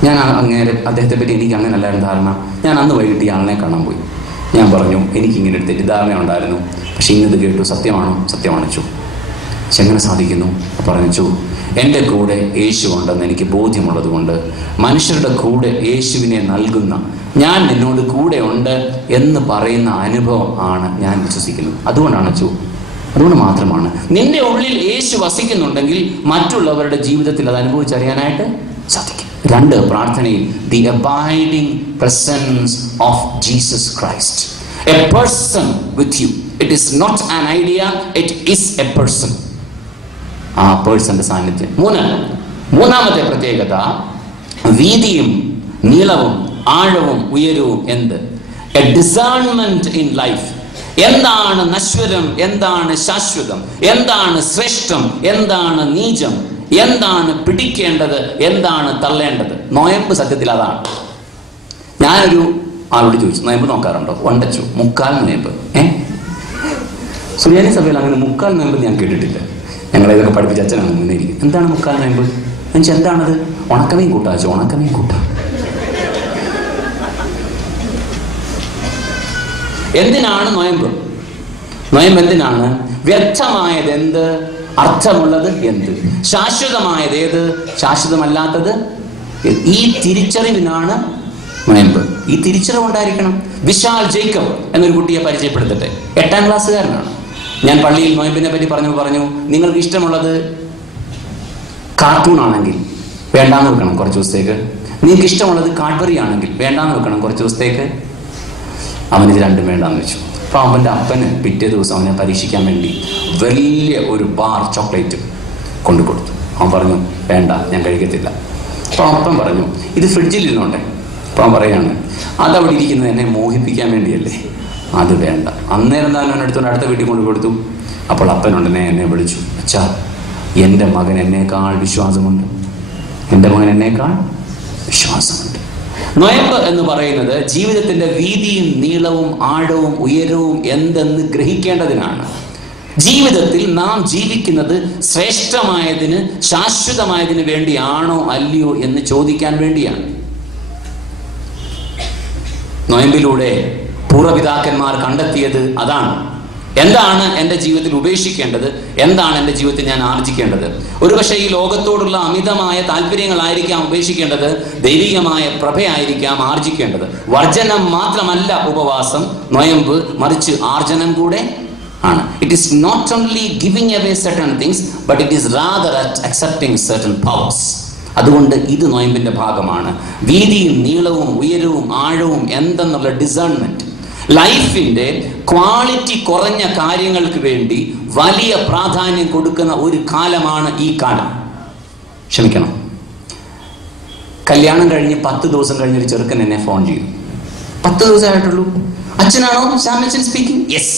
ഞാൻ അങ്ങേരെ അദ്ദേഹത്തെ പറ്റി എനിക്ക് അങ്ങനെ അല്ലായിരുന്നു ധാരണ. ഞാൻ അന്ന് വൈകിട്ട് ഈ ആളിനെ കാണാൻ പോയി. ഞാൻ പറഞ്ഞു, എനിക്കിങ്ങനെ ഒരു തെറ്റിദ്ധാരണ ഉണ്ടായിരുന്നു, പക്ഷെ ഇന്നത് കേട്ടു. സത്യമാണോ? സത്യമാണ് ചോ. പക്ഷെ എങ്ങനെ സാധിക്കുന്നു? പറഞ്ഞു, എൻ്റെ കൂടെ യേശു ഉണ്ടെന്ന് എനിക്ക് ബോധ്യമുള്ളത് കൊണ്ട് മനുഷ്യരുടെ കൂടെ യേശുവിനെ നൽകുന്ന, ഞാൻ നിന്നോട് കൂടെ ഉണ്ട് എന്ന് പറയുന്ന അനുഭവം ആണ് ഞാൻ വിശ്വസിക്കുന്നത്. അതുകൊണ്ടാണ് ചോ, അതുകൊണ്ട് മാത്രമാണ്. നിന്റെ ഉള്ളിൽ യേശു വസിക്കുന്നുണ്ടെങ്കിൽ മറ്റുള്ളവരുടെ ജീവിതത്തിൽ അത് അനുഭവിച്ചറിയാനായിട്ട് സാധിക്കും. 2, പ്രാർത്ഥനയിൽ the abiding presence of Jesus Christ. A person with you. It is not an idea, it is a person. ആ പേഴ്സന്റെ സാന്നിധ്യം. 3, മൂന്നാമത്തെ പ്രത്യേകത, വീതിയും നീളവും ആഴവും ഉയരവും എന്ത്? A discernment in life. എന്താണ് നശ്വരം, എന്താണ് ശാശ്വതം, എന്താണ് ശ്രേഷ്ഠം, എന്താണ് നീചം, എന്താണ് പിടിക്കേണ്ടത്, എന്താണ് തള്ളേണ്ടത്. നോയമ്പ് സത്യത്തിൽ അതാണ്. ഞാനൊരു ആളോട് ചോദിച്ചു, നോയമ്പ് നോക്കാറുണ്ടോ? ഉണ്ടച്ചു. മുക്കാൽ നോയമ്പ്. സുറിയാനി സഭയിൽ അങ്ങനെ മുക്കാൽ നോയമ്പ് ഞാൻ കേട്ടിട്ടില്ല. ഞങ്ങളെ ഇതൊക്കെ പഠിപ്പിച്ച അച്ഛനാണ് മുന്നേരിക്കും. എന്താണ് മുക്കാൽ നോയമ്പ്? എന്നുവെച്ചാൽ എന്താണത്? ഉണക്കമീൻ കൂട്ടാ. ഉണക്കമീൻ കൂട്ടാ. എന്തിനാണ് നോയമ്പ്? നോയമ്പ് എന്തിനാണ്? വ്യർത്ഥമായത് എന്ത്, അർത്ഥമുള്ളത് എന്ത്, ശാശ്വതമായത് ഏത്, ശാശ്വതമല്ലാത്തത്. ഈ തിരിച്ചറിവിനാണ് നോയമ്പ്. ഈ തിരിച്ചറിവുണ്ടായിരിക്കണം. വിശാൽ ജേക്കബ് എന്നൊരു കുട്ടിയെ പരിചയപ്പെടുത്തട്ടെ. 8ാം ക്ലാസ്സുകാരനാണ്. ഞാൻ പള്ളിയിൽ നോയമ്പിനെ പറ്റി പറഞ്ഞു നിങ്ങൾക്ക് ഇഷ്ടമുള്ളത് കാർട്ടൂൺ ആണെങ്കിൽ വേണ്ടാന്ന് വെക്കണം കുറച്ച് ദിവസത്തേക്ക്. നിങ്ങൾക്ക് ഇഷ്ടമുള്ളത് കാഡ്ബറി ആണെങ്കിൽ വേണ്ടാന്ന് വെക്കണം കുറച്ച് ദിവസത്തേക്ക്. അവനിത് രണ്ടും വേണ്ടാന്ന് വെച്ചു. അപ്പോൾ അവൻ്റെ അപ്പന് പിറ്റേ ദിവസം അവനെ പരീക്ഷിക്കാൻ വേണ്ടി വലിയ ഒരു ബാർ ചോക്ലേറ്റ് കൊണ്ടു കൊടുത്തു. അവൻ പറഞ്ഞു വേണ്ട, ഞാൻ കഴിക്കത്തില്ല. അപ്പോൾ അപ്പൻ പറഞ്ഞു ഇത് ഫ്രിഡ്ജിൽ ഇരുന്നോണ്ടേ. അപ്പോൾ അവൻ പറയാണ് അതവിടെ ഇരിക്കുന്നത് എന്നെ മോഹിപ്പിക്കാൻ വേണ്ടിയല്ലേ, അത് വേണ്ട. അന്നേരം തന്നെ അവൻ എടുത്തുകൊണ്ട് അടുത്ത വീട്ടിൽ കൊണ്ട് കൊടുത്തു. അപ്പോൾ അപ്പനുടനെ എന്നെ വിളിച്ചു, അച്ഛാ എൻ്റെ മകൻ എന്നേക്കാൾ വിശ്വാസമുണ്ട്, എൻ്റെ മകൻ എന്നേക്കാൾ വിശ്വാസമുണ്ട്. നോയമ്പ് എന്ന് പറയുന്നത് ജീവിതത്തിൻ്റെ വീതിയും നീളവും ആഴവും ഉയരവും എന്തെന്ന് ഗ്രഹിക്കേണ്ടതിനാണ്. ജീവിതത്തിൽ നാം ജീവിക്കുന്നത് ശ്രേഷ്ഠമായതിന് ശാശ്വതമായതിന് വേണ്ടിയാണോ അല്ലയോ എന്ന് ചോദിക്കാൻ വേണ്ടിയാണ്. നോയമ്പിലൂടെ പൂർവ്വപിതാക്കന്മാർ കണ്ടെത്തിയത് അതാണ്. എന്താണ് എൻ്റെ ജീവിതത്തിൽ ഉപേക്ഷിക്കേണ്ടത്, എന്താണ് എൻ്റെ ജീവിതത്തിൽ ഞാൻ ആർജിക്കേണ്ടത്. ഒരുപക്ഷെ ഈ ലോകത്തോടുള്ള അമിതമായ താല്പര്യങ്ങളായിരിക്കാം ഉപേക്ഷിക്കേണ്ടത്, ദൈവികമായ പ്രഭയായിരിക്കാം ആർജിക്കേണ്ടത്. വർജനം മാത്രമല്ല ഉപവാസം, നോയമ്പ്, മറിച്ച് ആർജനം കൂടെ ആണ്. It is not only giving away certain things, but it is rather at accepting certain powers. അതുകൊണ്ട് ഇത് നോയമ്പിന്റെ ഭാഗമാണ്. വീതിയും നീളവും ഉയരവും ആഴവും എന്തെന്നുള്ള ഡിസേൺമെന്റ്. ലൈഫിന്റെ ക്വാളിറ്റി കുറഞ്ഞ കാര്യങ്ങൾക്ക് വേണ്ടി വലിയ പ്രാധാന്യം കൊടുക്കുന്ന ഒരു കാലമാണ് ഈ കാലം. ക്ഷമിക്കണം, കല്യാണം കഴിഞ്ഞ് 10 ദിവസം കഴിഞ്ഞൊരു ചെറുക്കൻ എന്നെ ഫോൺ ചെയ്യും. 10 ദിവസമായിട്ടുള്ളൂ. അച്ഛനാണോ സാമച്ചൻ സ്പീക്കിംഗ്? യെസ്.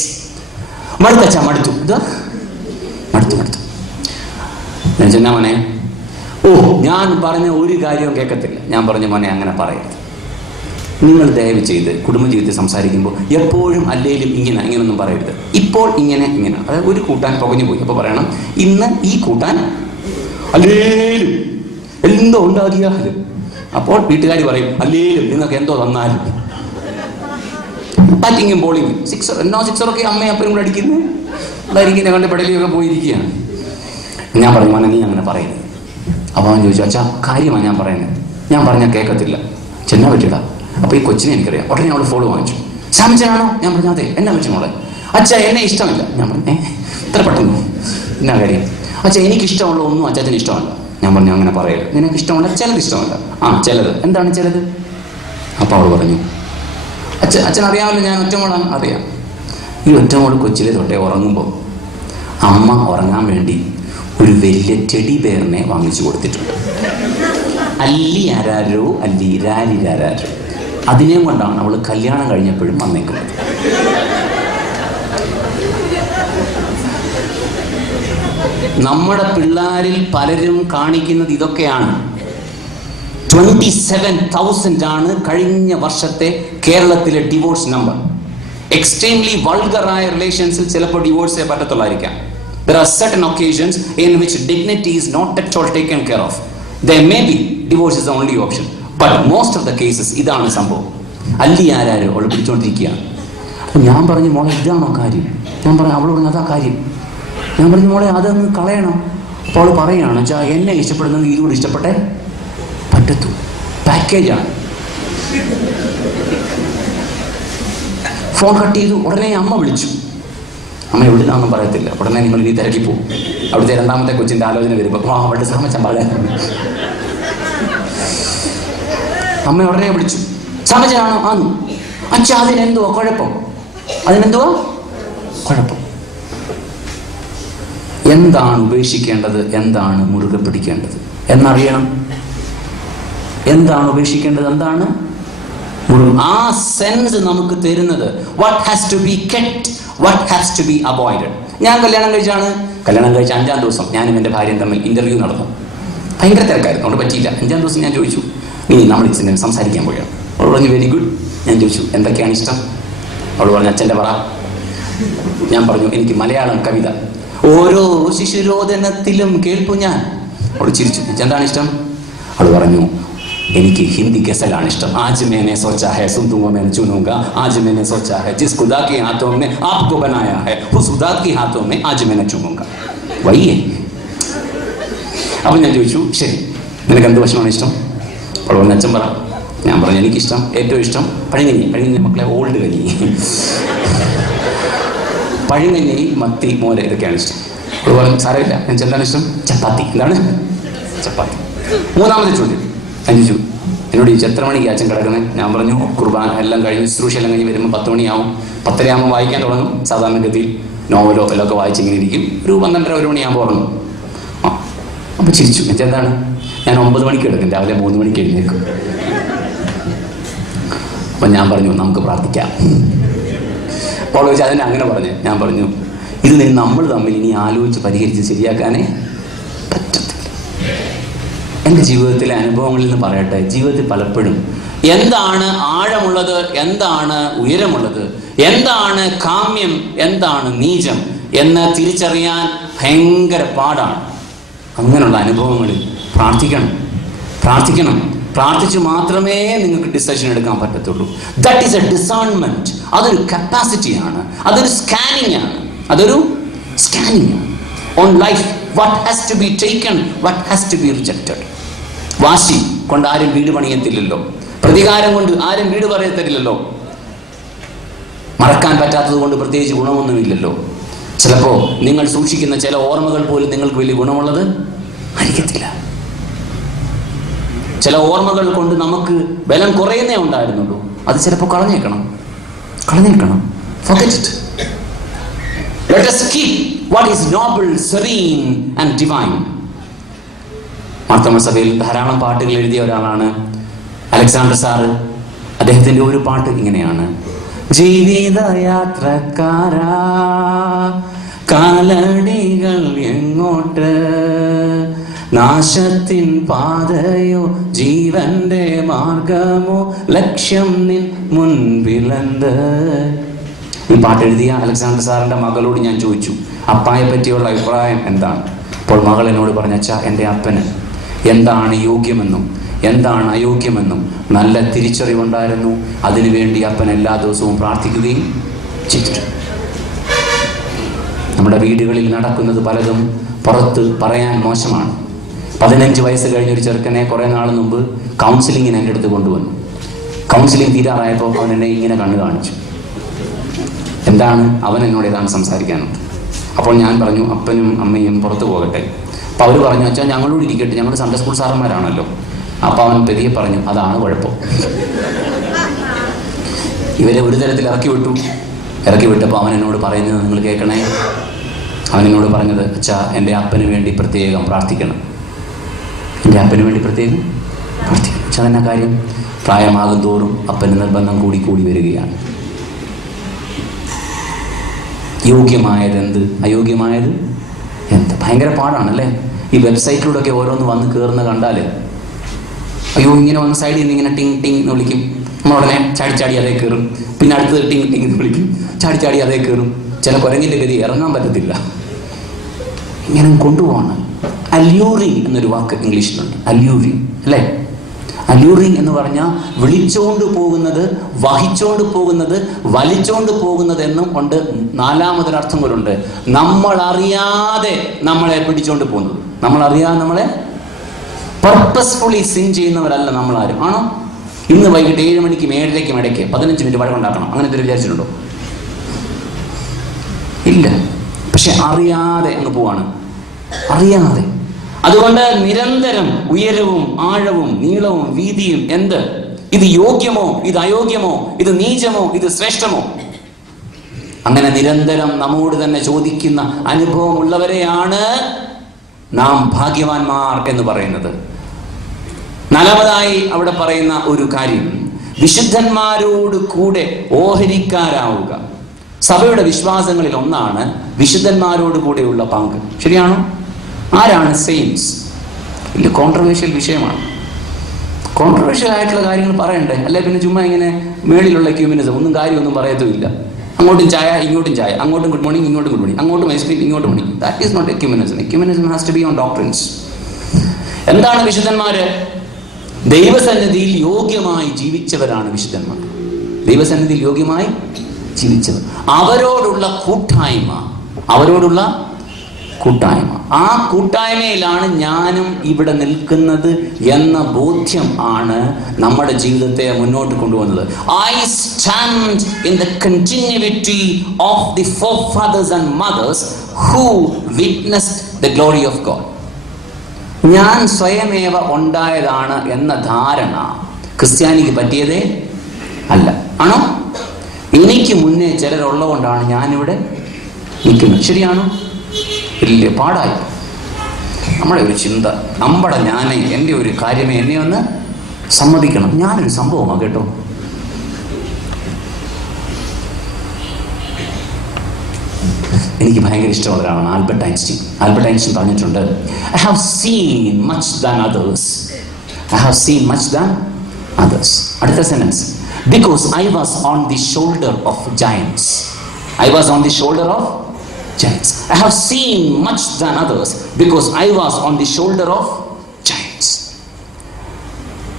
മടുത്തച്ഛ, മടുത്തു. ഇതാ മടുത്തു. ഞാൻ ചെന്നാ മോനെ, ഞാൻ പറഞ്ഞ ഒരു കാര്യവും കേൾക്കത്തില്ല. ഞാൻ പറഞ്ഞു മോനെ അങ്ങനെ പറയരുത്. നിങ്ങൾ ദയവ് ചെയ്ത് കുടുംബജീവിതത്തിൽ സംസാരിക്കുമ്പോൾ എപ്പോഴും അല്ലേലും ഇങ്ങനെയൊന്നും പറയരുത്. ഇപ്പോൾ ഇങ്ങനെ. അതായത് ഒരു കൂട്ടാൻ പുകഞ്ഞു പോയി, അപ്പോൾ പറയണം ഇന്ന് ഈ കൂട്ടാൻ അല്ലേലും എന്തോ ഉണ്ടാക്കിയാലും. അപ്പോൾ വീട്ടുകാർ പറയും അല്ലേലും നിങ്ങൾക്ക് എന്തോ തന്നാലും. ബാറ്റിങ്ങും ബോളിങ്ങും സിക്സറൊക്കെ അമ്മയും അപ്പനും കൂടെ അടിക്കുന്നു. അതായിരിക്കും ഞങ്ങളുടെ പടലിയൊക്കെ പോയിരിക്കുകയാണ്. ഞാൻ പറഞ്ഞു മോനെ നീ അങ്ങനെ പറയരുത്. അപ്പോൾ അവൻ ചോദിച്ചു അച്ഛാ കാര്യമാണ് ഞാൻ പറയുന്നത്. ഞാൻ പറഞ്ഞാൽ കേൾക്കത്തില്ല. ചെന്നാ പറ്റിയിടാ. അപ്പോൾ ഈ കൊച്ചിനെ എനിക്കറിയാം. ഉടനെ അവൾ ഫോളോ വാങ്ങിച്ചു. സാമച്ചനാണോ? ഞാൻ പറഞ്ഞു അതെ. എന്നാ വെച്ചു മോളെ? അച്ഛാ എന്നെ ഇഷ്ടമില്ല. ഞാൻ പറഞ്ഞു ഇത്ര പെട്ടെന്ന് എന്നാ കാര്യം? അച്ഛാ എനിക്കിഷ്ടമുള്ള ഒന്നും അച്ഛന് ഇഷ്ടമല്ല. ഞാൻ പറഞ്ഞു അങ്ങനെ പറയരുത്. നിനക്ക് ഇഷ്ടമുള്ള ചിലത് ഇഷ്ടമല്ല. ചിലത്. എന്താണ് ചിലത്? അപ്പോൾ അവൾ പറഞ്ഞു അച്ഛൻ അറിയാമല്ലോ ഞാൻ ഒറ്റമോളാണ്. അറിയാം. ഈ ഒറ്റമോൾ കൊച്ചിലെ തൊട്ടേ ഉറങ്ങുമ്പോൾ അമ്മ ഉറങ്ങാൻ വേണ്ടി ഒരു വലിയ ടെഡി ബെയറിനെ വാങ്ങിച്ചു കൊടുത്തിട്ടുണ്ട്. അല്ലി ആരാരോ അല്ലി രാലി രാരാരോ. അതിനെയും കൊണ്ടാണ് അവൾ കല്യാണം കഴിഞ്ഞപ്പോഴും വന്നേക്കുന്നത്. നമ്മുടെ പിള്ളേരിൽ പലരും കാണിക്കുന്നത് ഇതൊക്കെയാണ്. 27,000 ആണ് കഴിഞ്ഞ വർഷത്തെ കേരളത്തിലെ ഡിവോഴ്സ് നമ്പർ. എക്സ്ട്രീംലി വൾഗറായ റിലേഷൻസിൽ ചിലപ്പോൾ ഡിവോഴ്സേ പറ്റത്തുള്ളായിരിക്കാം. There are certain occasions in which dignity is not at all taken care of. There may be divorce is the only option, but most of the cases ഇതാണ് സംഭവം. അല്ലി ആരാരോ അവൾ പിടിച്ചോണ്ടിരിക്കുകയാണ്. അപ്പം ഞാൻ പറഞ്ഞു മോളെ ഇതാണോ കാര്യം? ഞാൻ പറഞ്ഞു അവൾ പറഞ്ഞു അതാ കാര്യം. ഞാൻ പറഞ്ഞു മോളെ അതങ്ങ് കളയണം. അപ്പോൾ അവൾ പറയുകയാണ് വെച്ചാൽ എന്നെ ഇഷ്ടപ്പെടുന്നത് ഇതുകൂടി ഇഷ്ടപ്പെട്ടേ പറ്റത്തു. പാക്കേജാണ്. ഫോൺ കട്ട് ചെയ്തു. ഉടനെ അമ്മ വിളിച്ചു. അമ്മ എവിടുന്നാന്നും പറയത്തില്ല. ഉടനെ നിങ്ങൾ ഇനി തിരക്കി പോകും. അവിടുത്തെ 2ാമത്തെ കൊച്ചിൻ്റെ ആലോചന വരുമ്പോൾ അവിടെ സാമച്ചൻ പറയാൻ അമ്മ ഉടനെ വിളിച്ചു. സാമച്ചനാണോ? ആന്നു. അച്ഛാ അതിനെന്തുവാ കുഴപ്പം? അതിനെന്തുവാ കുഴപ്പം? എന്താണ് ഉപേക്ഷിക്കേണ്ടത്, എന്താണ് മുറുകെ പിടിക്കേണ്ടത് എന്നറിയണം. എന്താണ് ഉപേക്ഷിക്കേണ്ടത്, എന്താണ് ആ സെൻസ് നമുക്ക് തരുന്നത് what has to be kept, what has to be avoided. ഞാൻ കല്യാണം കഴിച്ച 5-ാം ദിവസം ഞാനും എൻ്റെ ഭാര്യയും തമ്മിൽ ഇന്റർവ്യൂ നടന്നു. ഭയങ്കര തിരക്കായിരുന്നു, അതുകൊണ്ട് പറ്റിയില്ല. 5-ാം ദിവസം ഞാൻ ചോദിച്ചു, ഇനി നമ്മൾ ഇങ്ങനെ സംസാരിക്കാൻ പോയാണ്. അവൾ പറഞ്ഞു വെരി ഗുഡ്. ഞാൻ ചോദിച്ചു എന്തൊക്കെയാണ് ഇഷ്ടം? അവൾ പറഞ്ഞു അച്ഛൻ്റെ പറ. ഞാൻ പറഞ്ഞു എനിക്ക് മലയാളം കവിത ഓരോ ശിശുരോധനത്തിലും കേൾപ്പു ഞാൻ. അവൾ ചിരിച്ചു. എന്താണ് ഇഷ്ടം? അവൾ പറഞ്ഞു എനിക്ക് ഹിന്ദി ഗസലാണ് ഇഷ്ടം. ആജ് मैंने सोचा है सुन दूंगा मैं चुनूंगा, आज मैंने सोचा है जिस खुदा के हाथों में आपको बनाया है उस खुदा के हाथों में आज मैंने चुनूंगा. വയ്യേ. അപ്പം ഞാൻ ചോദിച്ചു ശരി നിനക്ക് എന്ത് ഭക്ഷണമാണ് ഇഷ്ടം? അവൾ പറഞ്ഞു അച്ഛൻ പറ. ഞാൻ പറഞ്ഞു എനിക്കിഷ്ടം ഏറ്റവും ഇഷ്ടം പഴങ്കഞ്ഞി മക്കളെ ഓൾഡ് കഞ്ഞി, പഴങ്കഞ്ഞി, മത്തി, മോര്, ഇതൊക്കെയാണ് ഇഷ്ടം. അവൾ പറഞ്ഞു സാരമില്ല. ഞാൻ എന്താണ് ഇഷ്ടം? ചപ്പാത്തി. എന്താണ് ചപ്പാത്തി? 3ാമത്തെ ചോദ്യം ഞാൻ ചോദിച്ചു എന്നോട് ചോദിച്ചു എത്ര മണിക്ക് അച്ഛൻ കിടക്കുന്നത്? ഞാൻ പറഞ്ഞു കുർബാന എല്ലാം കഴിഞ്ഞ് ശുശ്രൂഷ എല്ലാം കഴിഞ്ഞ് വരുമ്പോൾ 10 മണിയാവും. 10:30 ആകുമ്പോൾ വായിക്കാൻ തുടങ്ങും. സാധാരണഗതിയിൽ നോവലോ എല്ലൊക്കെ വായിച്ചിങ്ങനെ ഇരിക്കും. ഒരു 12:30-1 മണിയാകുമ്പോൾ ഉറങ്ങും. അപ്പോൾ ചിരിച്ചു. എന്താണ്? ഞാൻ 9 മണിക്ക് കിടക്കും, രാവിലെ 3 മണിക്ക് എഴുന്നേൽക്കും. അപ്പം ഞാൻ പറഞ്ഞു നമുക്ക് പ്രാർത്ഥിക്കാം. അപ്പോൾ ചോദിച്ചാൽ അതിനെ അങ്ങനെ പറഞ്ഞു. ഞാൻ പറഞ്ഞു ഇത് നമ്മൾ തമ്മിൽ ഇനി ആലോചിച്ച് പരിഹരിച്ച് ശരിയാക്കാനേ പറ്റത്തില്ല. എൻ്റെ ജീവിതത്തിലെ അനുഭവങ്ങളിൽ നിന്ന് പറയട്ടെ, ജീവിതത്തിൽ പലപ്പോഴും എന്താണ് ആഴമുള്ളത്, എന്താണ് ഉയരമുള്ളത്, എന്താണ് കാമ്യം, എന്താണ് നീചം എന്ന് തിരിച്ചറിയാൻ ഭയങ്കര പാടാണ്. അങ്ങനെയുള്ള അനുഭവങ്ങളിൽ പ്രാർത്ഥിക്കണം. പ്രാർത്ഥിച്ച് മാത്രമേ നിങ്ങൾക്ക് ഡിസിഷൻ എടുക്കാൻ പറ്റത്തുള്ളൂ. That is a discernment. അതൊരു കപ്പാസിറ്റിയാണ്, അതൊരു സ്കാനിങ് ആണ് on life. What has to be taken, what has to be rejected. വാശി കൊണ്ട് ആരും വീട് പണിയത്തില്ലല്ലോ, പ്രതികാരം കൊണ്ട് ആരും വീട് പറയത്തില്ലല്ലോ, മറക്കാൻ പറ്റാത്തത് കൊണ്ട് പ്രത്യേകിച്ച് ഗുണമൊന്നുമില്ലല്ലോ. ചിലപ്പോൾ നിങ്ങൾ സൂക്ഷിക്കുന്ന ചില ഓർമ്മകൾ പോലും നിങ്ങൾക്ക് വലിയ ഗുണമുള്ളത് ആയിരിക്കത്തില്ല. ചില ഓർമ്മകൾ കൊണ്ട് നമുക്ക് ബലം കുറയുന്നേ ഉണ്ടായിരുന്നുള്ളൂ. അത് ചിലപ്പോൾ കളഞ്ഞേക്കണം. Forget it. Let us keep what is noble, serene and divine. Marthoma സഭയിൽ ധാരാളം പാട്ടുകൾ എഴുതിയ ഒരാളാണ് അലക്സാണ്ടർ സാറ്. അദ്ദേഹത്തിൻ്റെ ഒരു പാട്ട് ഇങ്ങനെയാണ്: ജീവിതയാത്രക്കാരാ കാലടികൾ എങ്ങോട്ട്, നാശത്തിൻ പാതയോ ജീവന്റെ മാർഗമോ, ലക്ഷ്യം നിൻ മുൻപിലെന്ത്. ഈ പാട്ട് എഴുതിയ അലക്സാണ്ടർ സാറിൻ്റെ മകളോട് ഞാൻ ചോദിച്ചു അപ്പായെ പറ്റിയുള്ള അഭിപ്രായം എന്താണ്. അപ്പോൾ മകൾ എന്നോട് പറഞ്ഞു അച്ഛാ എൻ്റെ അപ്പന് എന്താണ് യോഗ്യമെന്നും എന്താണ് അയോഗ്യമെന്നും നല്ല തിരിച്ചറിവുണ്ടായിരുന്നു. അതിനുവേണ്ടി അപ്പൻ എല്ലാ ദിവസവും പ്രാർത്ഥിക്കുകയും ചെയ്തിട്ടുണ്ട്. നമ്മുടെ വീടുകളിൽ നടക്കുന്നത് പലതും പുറത്ത് പറയാൻ മോശമാണ്. 15 വയസ്സ് കഴിഞ്ഞൊരു ചെറുക്കനെ കുറേ നാൾ മുമ്പ് കൗൺസിലിങ്ങിന് എൻ്റെ അടുത്ത് കൊണ്ടുവന്നു. കൗൺസിലിംഗ് തീരാറായപ്പോൾ അവൻ എന്നെ ഇങ്ങനെ കണ്ണു കാണിച്ചു. എന്താണ്? അവൻ എന്നോട് ഏതാണ് സംസാരിക്കാനുണ്ട്. അപ്പോൾ ഞാൻ പറഞ്ഞു അപ്പനും അമ്മയും പുറത്തു പോകട്ടെ. അപ്പോൾ അവർ പറഞ്ഞു അച്ഛാ ഞങ്ങളോട് ഇരിക്കട്ടെ, ഞങ്ങൾ സൺഡേ സ്കൂൾ സാറന്മാരാണല്ലോ. അപ്പോൾ അവൻ പെരിയെ പറഞ്ഞു അതാണ് കുഴപ്പം. ഇവരെ ഒരു തരത്തിൽ ഇറക്കി വിട്ടപ്പോൾ അവൻ എന്നോട് പറയുന്നത് നിങ്ങൾ കേൾക്കണേ. അവൻ എന്നോട് പറഞ്ഞത് അച്ഛാ എൻ്റെ അപ്പന് വേണ്ടി പ്രത്യേകം പ്രാർത്ഥിക്കണം. എൻ്റെ അപ്പന് വേണ്ടി പ്രത്യേകം പ്രാർത്ഥിക്കണം. അച്ഛാ തന്നെ കാര്യം പ്രായമാകും തോറും അപ്പന് നിർബന്ധം കൂടി വരികയാണ്. യോഗ്യമായത് എന്ത്, അയോഗ്യമായത് എന്ത്, ഭയങ്കര പാടാണല്ലേ. ഈ വെബ്സൈറ്റിലൂടെയൊക്കെ ഓരോന്ന് വന്ന് കയറുന്ന കണ്ടാൽ അയ്യോ ഇങ്ങനെ വന്ന് സൈഡിൽ നിന്ന് ഇങ്ങനെ ടിങ് ടിങ് എന്ന് വിളിക്കും. നമ്മളുടനെ ചാടി അതേ കയറും. പിന്നെ അടുത്തത് ടിങ് ടിങ് എന്ന് വിളിക്കും. ചാടി അതേ കയറും. ചില കുരങ്ങിൻ്റെ ഗതി ഇറങ്ങാൻ പറ്റത്തില്ല. ഇങ്ങനെ കൊണ്ടുപോകണം. അല്യൂറിങ് എന്നൊരു വാക്ക് ഇംഗ്ലീഷിലുണ്ട്. അല്യൂറിങ് അല്ലേ? അല്യൂറിങ് എന്ന് പറഞ്ഞാൽ വിളിച്ചോണ്ട് പോകുന്നത്, വഹിച്ചോണ്ട് പോകുന്നത്, വലിച്ചോണ്ട് പോകുന്നത് എന്നും കൊണ്ട് 4മതൊരർത്ഥം കൂടെ. നമ്മളറിയാതെ നമ്മളെ പിടിച്ചോണ്ട് പോകുന്നത്. നമ്മളറിയാതെ നമ്മളെ പർപ്പസ്ഫുള്ളി സിൻ ചെയ്യുന്നവരല്ല നമ്മളാരും. ആണോ? ഇന്ന് വൈകിട്ട് 7 മണിക്കും 7:30ക്കും ഇടയ്ക്ക് 15 മിനിറ്റ് വഴക്കുണ്ടാക്കണം, അങ്ങനെ എന്തെങ്കിലും വിചാരിച്ചിട്ടുണ്ടോ? ഇല്ല. പക്ഷെ അറിയാതെ അങ്ങ് പോവാണ്, അറിയാതെ. അതുകൊണ്ട് നിരന്തരം ഉയരവും ആഴവും നീളവും വീതിയും എന്ത്, ഇത് യോഗ്യമോ, ഇത് അയോഗ്യമോ, ഇത് നീചമോ, ഇത് ശ്രേഷ്ഠമോ, അങ്ങനെ നിരന്തരം നമ്മോട് തന്നെ ചോദിക്കുന്ന അനുഭവമുള്ളവരെയാണ് നാം ഭാഗ്യവാന്മാർ എന്ന് പറയുന്നത്. 4മതായി അവിടെ പറയുന്ന ഒരു കാര്യം, വിശുദ്ധന്മാരോട് കൂടെ ഓഹരിക്കാരാവുക. സഭയുടെ വിശ്വാസങ്ങളിൽ ഒന്നാണ് വിശുദ്ധന്മാരോട് കൂടെയുള്ള പങ്ക്. ശരിയാണോ? ആരാണ് സെയിൻസ്? വലിയ കോൺട്രവേഴ്ഷ്യൽ വിഷയമാണ്. കോൺട്രവേഴ്ഷ്യൽ ആയിട്ടുള്ള കാര്യങ്ങൾ പറയണ്ടേ? അല്ലെ പിന്നെ ചുമ്മാ ഇങ്ങനെ മേളിലുള്ള ക്യൂമിനിസം ഒന്നും കാര്യമൊന്നും പറയത്തുമില്ല. അങ്ങോട്ടും ചായ ഇങ്ങോട്ടും ചായ, അങ്ങോട്ടും ഗുഡ് മോർണിംഗ് ഇങ്ങോട്ടും ഗുഡ് മോർണിംഗ്, അങ്ങോട്ടും ഐസ്ക്രീം ഇങ്ങോട്ടും morning. That is not ecumenism. Ecumenism has to be on doctrines. എന്താണ് വിശുദ്ധന്മാര്? ദൈവസന്നിധിയിൽ യോഗ്യമായി ജീവിച്ചവരാണ് വിശുദ്ധന്മാർ. ദൈവസന്നിധിയിൽ യോഗ്യമായി ജീവിച്ചവർ. അവരോടുള്ള കൂട്ടായ്മ, അവരോടുള്ള കൂട്ടായ്മ, ആ കൂട്ടായ്മയിലാണ് ഞാനും ഇവിടെ നിൽക്കുന്നത് എന്ന ബോധ്യം ആണ് നമ്മുടെ ജീവിതത്തെ മുന്നോട്ട് കൊണ്ടുവന്നത്. I stand in the continuity of the forefathers and mothers who witnessed the glory of God. ഞാൻ സ്വയമേവ ഉണ്ടായതാണ് എന്ന ധാരണ ക്രിസ്ത്യാനിക്ക് പറ്റിയതേ അല്ല. ആണോ? എനിക്ക് മുന്നേ ചിലരുള്ളതുകൊണ്ടാണ് ഞാനിവിടെ നിൽക്കുന്നത്. ശരിയാണോ? വലിയ പാടായി നമ്മുടെ ഒരു ചിന്ത, നമ്മുടെ ഞാനേ, എൻ്റെ ഒരു കാര്യമേ, എന്നെ ഒന്ന് സമ്മതിക്കണം. ഞാനൊരു സംഭവമാണ് കേട്ടോ. എനിക്ക് ഭയങ്കര ഇഷ്ടമുള്ള ഒരാളാണ് ആൽബർട്ട് ഐൻസ്റ്റീൻ. ആൽബർട്ട് ഐൻസ്റ്റീൻ പറഞ്ഞിട്ടുണ്ട്, I have seen much than others. I have seen much than others. അടുത്ത sentence, because I was on the shoulder of giants. I was on the shoulder of giants. I have seen much than others because I was on the shoulder of giants.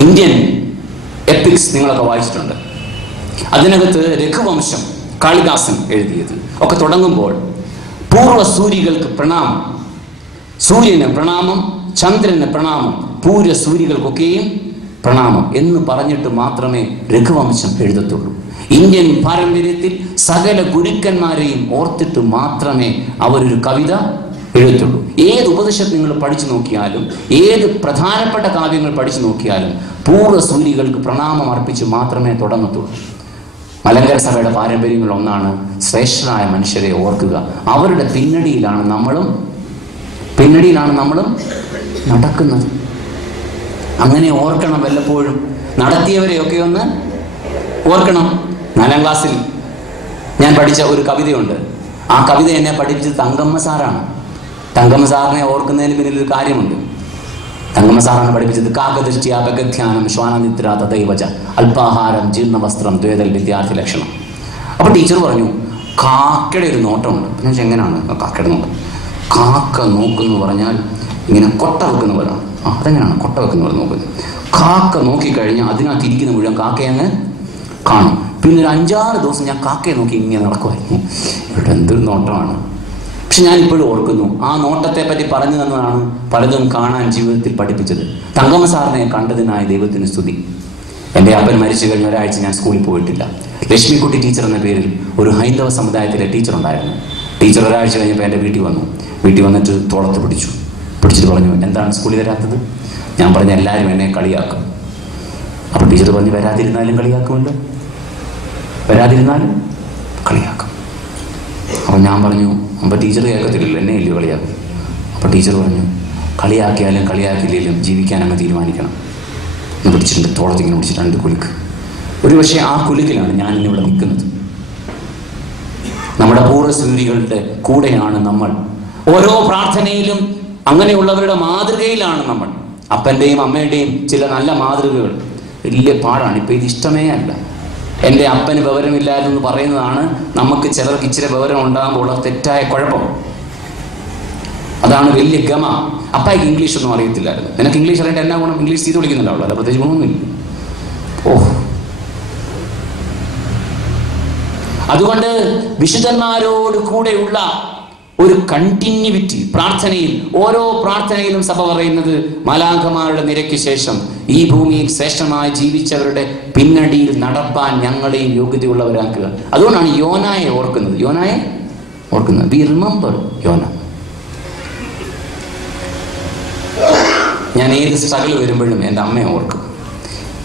Indian epics നിങ്ങളൊക്കെ വായിച്ചിട്ടുണ്ട്. അതിനകത്ത് രഘുവംശം കാളിദാസൻ എഴുതിയത് ഒക്കെ തുടങ്ങുമ്പോൾ പൂർവ്വസൂരികൾക്ക് പ്രണാമം, സൂര്യന് പ്രണാമം, ചന്ദ്രന് പ്രണാമം, പൂരസൂരികൾക്കൊക്കെയും പ്രണാമം എന്ന് പറഞ്ഞിട്ട് മാത്രമേ രഘുവംശം എഴുതത്തുള്ളൂ. ഇന്ത്യൻ പാരമ്പര്യത്തിൽ സകല ഗുരുക്കന്മാരെയും ഓർത്തിട്ട് മാത്രമേ അവരൊരു കവിത എഴുതത്തുള്ളൂ. ഏത് ഉപനിഷത്ത് നിങ്ങൾ പഠിച്ചു നോക്കിയാലും, ഏത് പ്രധാനപ്പെട്ട കാവ്യങ്ങൾ പഠിച്ചു നോക്കിയാലും പൂർവ്വസൂരികൾക്ക് പ്രണാമം അർപ്പിച്ച് മാത്രമേ തുടങ്ങത്തുള്ളൂ. മലങ്കര സഭയുടെ പാരമ്പര്യങ്ങൾ ഒന്നാണ് ശ്രേഷ്ഠരായ മനുഷ്യരെ ഓർക്കുക. അവരുടെ പിന്നടിയിലാണ് നമ്മളും നടക്കുന്നത്. അങ്ങനെ ഓർക്കണം. വല്ലപ്പോഴും നടത്തിയവരെയൊക്കെ ഒന്ന് ഓർക്കണം. 4ാം ക്ലാസ്സിൽ ഞാൻ പഠിച്ച ഒരു കവിതയുണ്ട്. ആ കവിത എന്നെ പഠിപ്പിച്ചത് തങ്കമ്മ സാറാണ്. തങ്കമ്മ സാറിനെ ഓർക്കുന്നതിന് പിന്നിലൊരു കാര്യമുണ്ട്. തങ്കമ്മ സാറാണ് പഠിപ്പിച്ചത്, കാകദൃഷ്ടി അപഗധ്യാനം ശ്വാനനിദ്ര തദൈവച അല്പാഹാരം ജീർണവസ്ത്രം ദ്വേതൽ വിദ്യാർത്ഥി ലക്ഷണം. അപ്പോൾ ടീച്ചർ പറഞ്ഞു, കാക്കയുടെ ഒരു നോട്ടമുണ്ട്. ഞാൻ എങ്ങനെയാണ് കാക്കയുടെ നോട്ടം? കാക്ക നോക്കുന്നു പറഞ്ഞാൽ ഇങ്ങനെ കൊട്ട വെക്കുന്ന പോലാണ്. അതെങ്ങനെയാണ് കൊട്ട വെക്കുന്ന പോലെ നോക്കുന്നത്? കാക്ക നോക്കിക്കഴിഞ്ഞാൽ അതിനകത്ത് ഇരിക്കുന്ന മുഴുവൻ കാക്കയെ അങ്ങ് കാണും. പിന്നെ ഒരു 5-6 ദിവസം ഞാൻ കാക്കയെ നോക്കി ഇങ്ങനെ നടക്കുമായിരുന്നു. ഇവിടെ എന്തൊരു നോട്ടമാണ്. പക്ഷെ ഞാൻ ഇപ്പോഴും ഓർക്കുന്നു, ആ നോട്ടത്തെ പറ്റി പറഞ്ഞു തന്നതാണ് പലതും കാണാൻ ജീവിതത്തിൽ പഠിപ്പിച്ചത്. തങ്കമ്മ സാറിനെ കണ്ടതിനായി ദൈവത്തിന് സ്തുതി. എൻ്റെ അപ്പൻ മരിച്ചു കഴിഞ്ഞ ഒരാഴ്ച ഞാൻ സ്കൂളിൽ പോയിട്ടില്ല. ലക്ഷ്മിക്കുട്ടി ടീച്ചർ എന്ന പേരിൽ ഒരു ഹൈന്ദവ സമുദായത്തിലെ ടീച്ചർ ഉണ്ടായിരുന്നു. ടീച്ചർ ഒരാഴ്ച കഴിഞ്ഞപ്പോൾ എൻ്റെ വീട്ടിൽ വന്നു. വീട്ടിൽ വന്നിട്ട് തോളത്ത് പിടിച്ചിട്ട് പറഞ്ഞു, എന്താണ് സ്കൂളിൽ വരാത്തത്? ഞാൻ പറഞ്ഞു, എല്ലാവരും എന്നെ കളിയാക്കും. അപ്പോൾ ടീച്ചർ പറഞ്ഞു, വരാതിരുന്നാലും കളിയാക്കുമല്ലോ, വരാതിരുന്നാലും കളിയാക്കും. അപ്പോൾ ഞാൻ പറഞ്ഞു, അപ്പോൾ ടീച്ചർ കേൾക്കത്തില്ലല്ലോ, എന്നെ ഇല്ലയോ കളിയാക്കും. അപ്പോൾ ടീച്ചർ പറഞ്ഞു, കളിയാക്കിയാലും കളിയാക്കില്ലെങ്കിലും ജീവിക്കാൻ അങ്ങ് തീരുമാനിക്കണം എന്ന് പിടിച്ചിട്ടുണ്ട്. തോളത്തിങ്ങനെ പിടിച്ചിട്ട് 2 കുലുക്ക്. ഒരു പക്ഷേ ആ കുലുക്കിലാണ് ഞാൻ ഇന്നിവിടെ നിൽക്കുന്നത്. നമ്മുടെ പൂർവ്വസൂരികളുടെ കൂടെയാണ് നമ്മൾ. ഓരോ പ്രാർത്ഥനയിലും അങ്ങനെയുള്ളവരുടെ മാതൃകയിലാണ് നമ്മൾ. അപ്പൻ്റെയും അമ്മയുടെയും ചില നല്ല മാതൃകകൾ. വലിയ പാടാണ്. ഇപ്പം ഇത് ഇഷ്ടമേ അല്ല. എൻ്റെ അപ്പന് വിവരമില്ലാതെന്ന് പറയുന്നതാണ് നമുക്ക് ചിലർക്ക് ഇച്ചിരി വിവരം ഉണ്ടാകുമ്പോൾ തെറ്റായ കുഴപ്പം. അതാണ് വലിയ ഗമ. അപ്പായിക്ക് ഇംഗ്ലീഷൊന്നും അറിയത്തില്ലായിരുന്നു. നിനക്ക് ഇംഗ്ലീഷ് അറിയേണ്ട എന്നാ ഗുണം? ഇംഗ്ലീഷ് ചെയ്ത് വിളിക്കുന്നുണ്ടാവുള്ളൂ, അല്ല പ്രത്യേകിച്ച് ഗുണമൊന്നുമില്ല. അതുകൊണ്ട് വിശുദ്ധന്മാരോട് കൂടെയുള്ള ഒരു കണ്ടിന്യൂവിറ്റി പ്രാർത്ഥനയിൽ, ഓരോ പ്രാർത്ഥനയിലും സഭ പറയുന്നത് മാലാഖമാരുടെ നിരയ്ക്ക് ശേഷം ഈ ഭൂമിയിൽ ശ്രേഷ്ഠമായി ജീവിച്ചവരുടെ പിന്നടിയിൽ നടപ്പാൻ ഞങ്ങളെയും യോഗ്യതയുള്ളവരാക്കുക. അതുകൊണ്ടാണ് യോനായെ ഓർക്കുന്നത്. വി റിമെമ്പർ യോന. ഞാൻ ഏത് സ്ട്രഗിൾ വരുമ്പോഴും എൻ്റെ അമ്മയെ ഓർക്കും.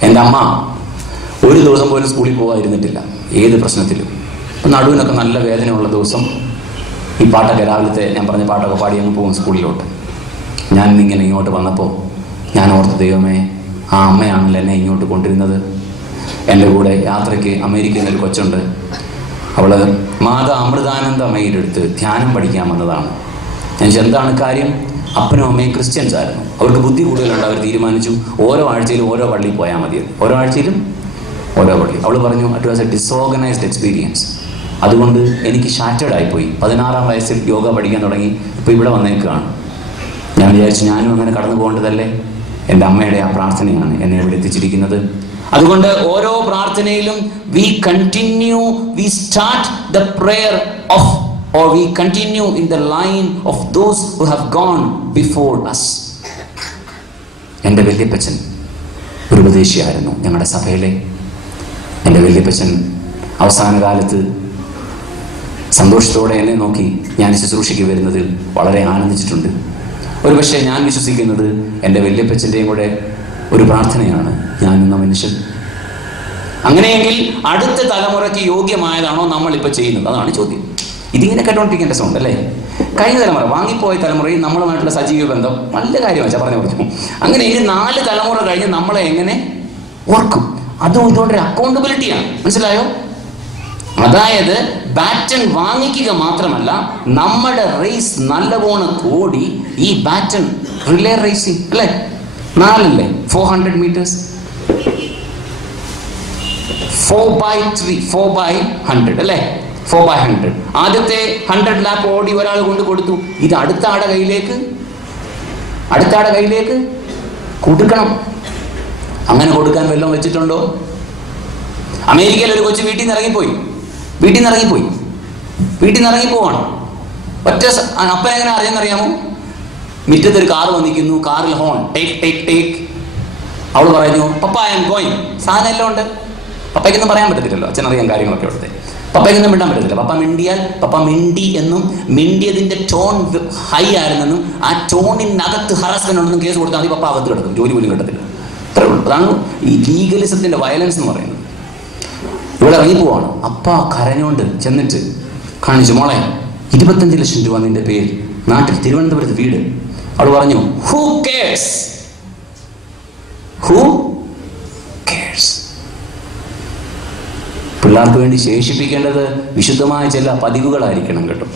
എൻ്റെ അമ്മ ഒരു ദിവസം പോലും സ്കൂളിൽ പോകാതിരുന്നിട്ടില്ല. ഏത് പ്രശ്നത്തിലും നടുവിനൊക്കെ നല്ല വേദനയുള്ള ദിവസം ഈ പാട്ടൊക്കെ രാവിലത്തെ ഞാൻ പറഞ്ഞ പാട്ടൊക്കെ പാടി അങ്ങ് പോകും സ്കൂളിലോട്ട്. ഞാൻ ഇങ്ങനെ ഇങ്ങോട്ട് വന്നപ്പോൾ ഞാൻ ഓർത്ത്, ദൈവമേ, ആ അമ്മയാണല്ലോ എന്നെ ഇങ്ങോട്ട് കൊണ്ടിരുന്നത്. എൻ്റെ കൂടെ യാത്രയ്ക്ക് അമേരിക്കയിൽ നിന്നൊരു കൊച്ചുണ്ട്. അവള് മാതാ അമൃതാനന്ദമയുടെ അടുത്ത് ധ്യാനം പഠിക്കാൻ വന്നതാണ്. ഞാൻ എന്താണ് കാര്യം? അപ്പനും അമ്മയും ക്രിസ്ത്യൻസ് ആയിരുന്നു. അവർക്ക് ബുദ്ധി കൂടുതലുണ്ട്. അവർ തീരുമാനിച്ചു ഓരോ ആഴ്ചയിലും ഓരോ പള്ളിയിൽ പോയാൽ മതിയെന്ന്. ഓരോ ആഴ്ചയിലും ഓരോ പള്ളി. അവൾ പറഞ്ഞു it was A disorganised experience. അതുകൊണ്ട് എനിക്ക് ഷാറ്റേഡ് ആയിപ്പോയി. 16-ാം വയസ്സിൽ യോഗ പഠിക്കാൻ തുടങ്ങി. ഇപ്പോൾ ഇവിടെ വന്നേക്കാണ്. ഞാൻ വിചാരിച്ചു ഞാനും അങ്ങനെ കടന്നു പോകേണ്ടതല്ലേ. എൻ്റെ അമ്മയുടെ ആ പ്രാർത്ഥനയാണ് എന്നെ ഇവിടെ എത്തിച്ചിരിക്കുന്നത്. അതുകൊണ്ട് ഓരോ പ്രാർത്ഥനയിലും we start the prayer of, or we continue in the line of those who have gone before us. എൻ്റെ വല്യപ്പച്ചൻ ഒരു ഉപദേശിയായിരുന്നു ഞങ്ങളുടെ സഭയിലെ. എൻ്റെ വല്യപ്പച്ചൻ അവസാന കാലത്ത് സന്തോഷത്തോടെ എന്നെ നോക്കി ഞാൻ ശുശ്രൂഷയ്ക്ക് വരുന്നതിൽ വളരെ ആനന്ദിച്ചിട്ടുണ്ട്. ഒരുപക്ഷെ ഞാൻ വിശ്വസിക്കുന്നത് എൻ്റെ വല്യപ്പച്ചൻ്റെയും കൂടെ ഒരു പ്രാർത്ഥനയാണ് ഞാൻ എന്ന മനുഷ്യൻ. അങ്ങനെയെങ്കിൽ അടുത്ത തലമുറയ്ക്ക് യോഗ്യമായതാണോ നമ്മളിപ്പോൾ ചെയ്യുന്നത്? അതാണ് ചോദ്യം. ഇതിങ്ങനെ കേട്ടോണ്ടിരിക്കേണ്ട സൗണ്ട് അല്ലേ? കഴിഞ്ഞ തലമുറ, വാങ്ങിപ്പോയ തലമുറയിൽ നമ്മളുമായിട്ടുള്ള സജീവ ബന്ധം നല്ല കാര്യമാണ് പറഞ്ഞു. അങ്ങനെ ഇനി 4 തലമുറ കഴിഞ്ഞ് നമ്മളെ എങ്ങനെ ഓർക്കും? അതും ഇതുകൊണ്ടൊരു അക്കൗണ്ടബിലിറ്റിയാണ്. മനസ്സിലായോ? അതായത് ബാറ്റൺ വാങ്ങിക്കുക മാത്രമല്ല, നമ്മുടെ റേസ് നല്ലവണ്ണം ഓടി ഈ ബാറ്റൺ റിലേ റേസിംഗ് അല്ലേ? 4 400 meters 4x100 അല്ലേ? 4x100 ആദ്യത്തെ 100 ലാപ്പ് ഓടി ഒരാൾ കൊണ്ട് കൊടുത്തു. ഇത് അടുത്ത ആടെ കയ്യിലേക്ക് കൊടുക്കണം. അങ്ങനെ കൊടുക്കാൻ വല്ലതും വെച്ചിട്ടുണ്ടോ? അമേരിക്കയിൽ ഒരു കൊച്ചു വീട്ടിൽ നിന്ന് ഇറങ്ങിപ്പോവാണ്. ഒറ്റ അപ്പൻ എങ്ങനെ അറിയാമെന്നറിയാമോ? മുറ്റത്തൊരു കാർ വന്നിരിക്കുന്നു, കാറിൽ ഹോൺ ടേക്ക്. അവള് പറഞ്ഞു പപ്പ ഐ ആം ഗോയിങ്. സാധനം എല്ലാം ഉണ്ട്. പപ്പയ്ക്കൊന്നും പറയാൻ പറ്റത്തില്ലല്ലോ, അച്ഛനറിയാൻ കാര്യങ്ങളൊക്കെ അവിടുത്തെ. പപ്പയ്ക്കൊന്നും മിണ്ടാൻ പറ്റത്തില്ല. പപ്പ മിണ്ടിയാൽ പപ്പ മിണ്ടി എന്നും മിണ്ടിയതിന്റെ ടോൺ ഹൈ ആയിരുന്നെന്നും ആ ടോണിനകത്ത് ഹറാസ്മെന്റ് ഉണ്ടെന്നും കേസ് കൊടുത്താൽ മതി. പപ്പ അകത്ത് കിടക്കും, ജോലി പോലും കിട്ടത്തില്ല. അത്രേ ഉള്ളൂ. അതാണ് ഈ ലീഗലിസത്തിന്റെ വയലൻസ് എന്ന് പറയുന്നത്. ഇവിടെ ഇറങ്ങിപ്പോവാണ്. അപ്പ കരഞ്ഞോണ്ട് ചെന്നിട്ട് കാണിച്ചു, മോളെ 25 ലക്ഷം രൂപ നിന്റെ പേര്, നാട്ടിൽ തിരുവനന്തപുരത്ത് വീട്. അവൾ പറഞ്ഞു ഹൂ കെയർസ്. പിള്ളേർക്ക് വേണ്ടി ശേഷിപ്പിക്കേണ്ടത് വിശുദ്ധമായ ചില പതിവുകളായിരിക്കണം കേട്ടോ.